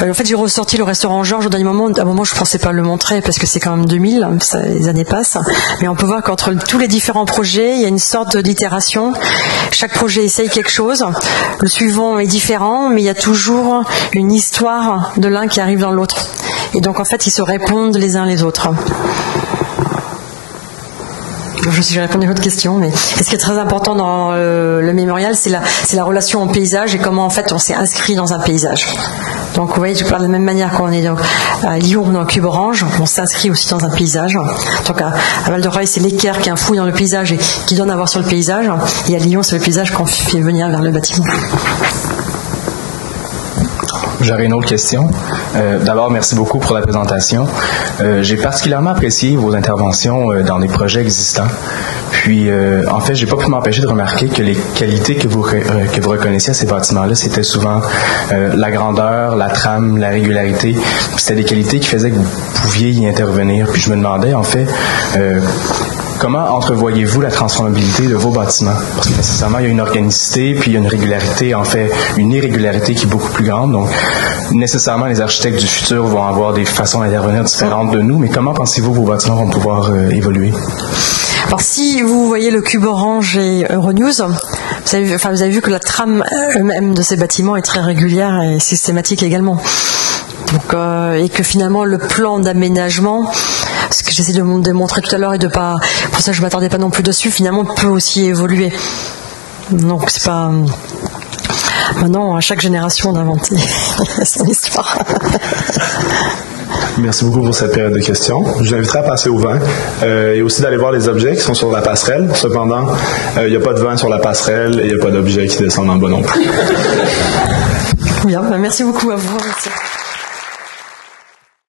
en fait, j'ai ressorti le restaurant Georges au dernier moment. À un moment, je pensais pas le montrer parce que c'est quand même 2000, les années passent. Mais on peut voir qu'entre tous les différents projets, il y a une sorte d'itération. Chaque projet essaye quelque chose. Le suivant est différent, mais il y a toujours une histoire de l'un qui arrive dans l'autre. Et donc, en fait, ils se répondent les uns les autres. Je sais si j'ai répondu à votre question, mais ce qui est très important dans le mémorial, c'est la relation au paysage et comment en fait on s'est inscrit dans un paysage. Donc vous voyez, je parle de la même manière quand on est à Lyon, dans le Cube Orange, on s'inscrit aussi dans un paysage. Donc à Val-de-Reuil, c'est l'équerre qui est un fouille dans le paysage et qui donne à voir sur le paysage. Et à Lyon, c'est le paysage qu'on fait venir vers le bâtiment. J'aurais une autre question. D'abord, merci beaucoup pour la présentation. J'ai particulièrement apprécié vos interventions dans les projets existants. Puis, en fait, j'ai pas pu m'empêcher de remarquer que les qualités que vous reconnaissiez à ces bâtiments-là, c'était souvent la grandeur, la trame, la régularité. C'était des qualités qui faisaient que vous pouviez y intervenir. Puis je me demandais, en fait, comment entrevoyez-vous la transformabilité de vos bâtiments? Parce que nécessairement, il y a une organicité, puis il y a une régularité, en fait, une irrégularité qui est beaucoup plus grande. Donc, nécessairement, les architectes du futur vont avoir des façons d'intervenir différentes de nous, mais comment pensez-vous que vos bâtiments vont pouvoir évoluer? Alors, si vous voyez le Cube Orange et Euronews, vous avez vu que la trame même de ces bâtiments est très régulière et systématique également. Donc, et que finalement, le plan d'aménagement, ce que j'essaie de montrer tout à l'heure et pour ça je ne m'attardais pas non plus dessus, finalement peut aussi évoluer. Donc c'est pas maintenant à chaque génération d'inventer son histoire. Merci beaucoup pour cette période de questions. Je vous inviterai à passer au vin et aussi d'aller voir les objets qui sont sur la passerelle. Cependant, il n'y a pas de vin sur la passerelle et il n'y a pas d'objets qui descendent en bas non plus. Bien, merci beaucoup à vous. Merci.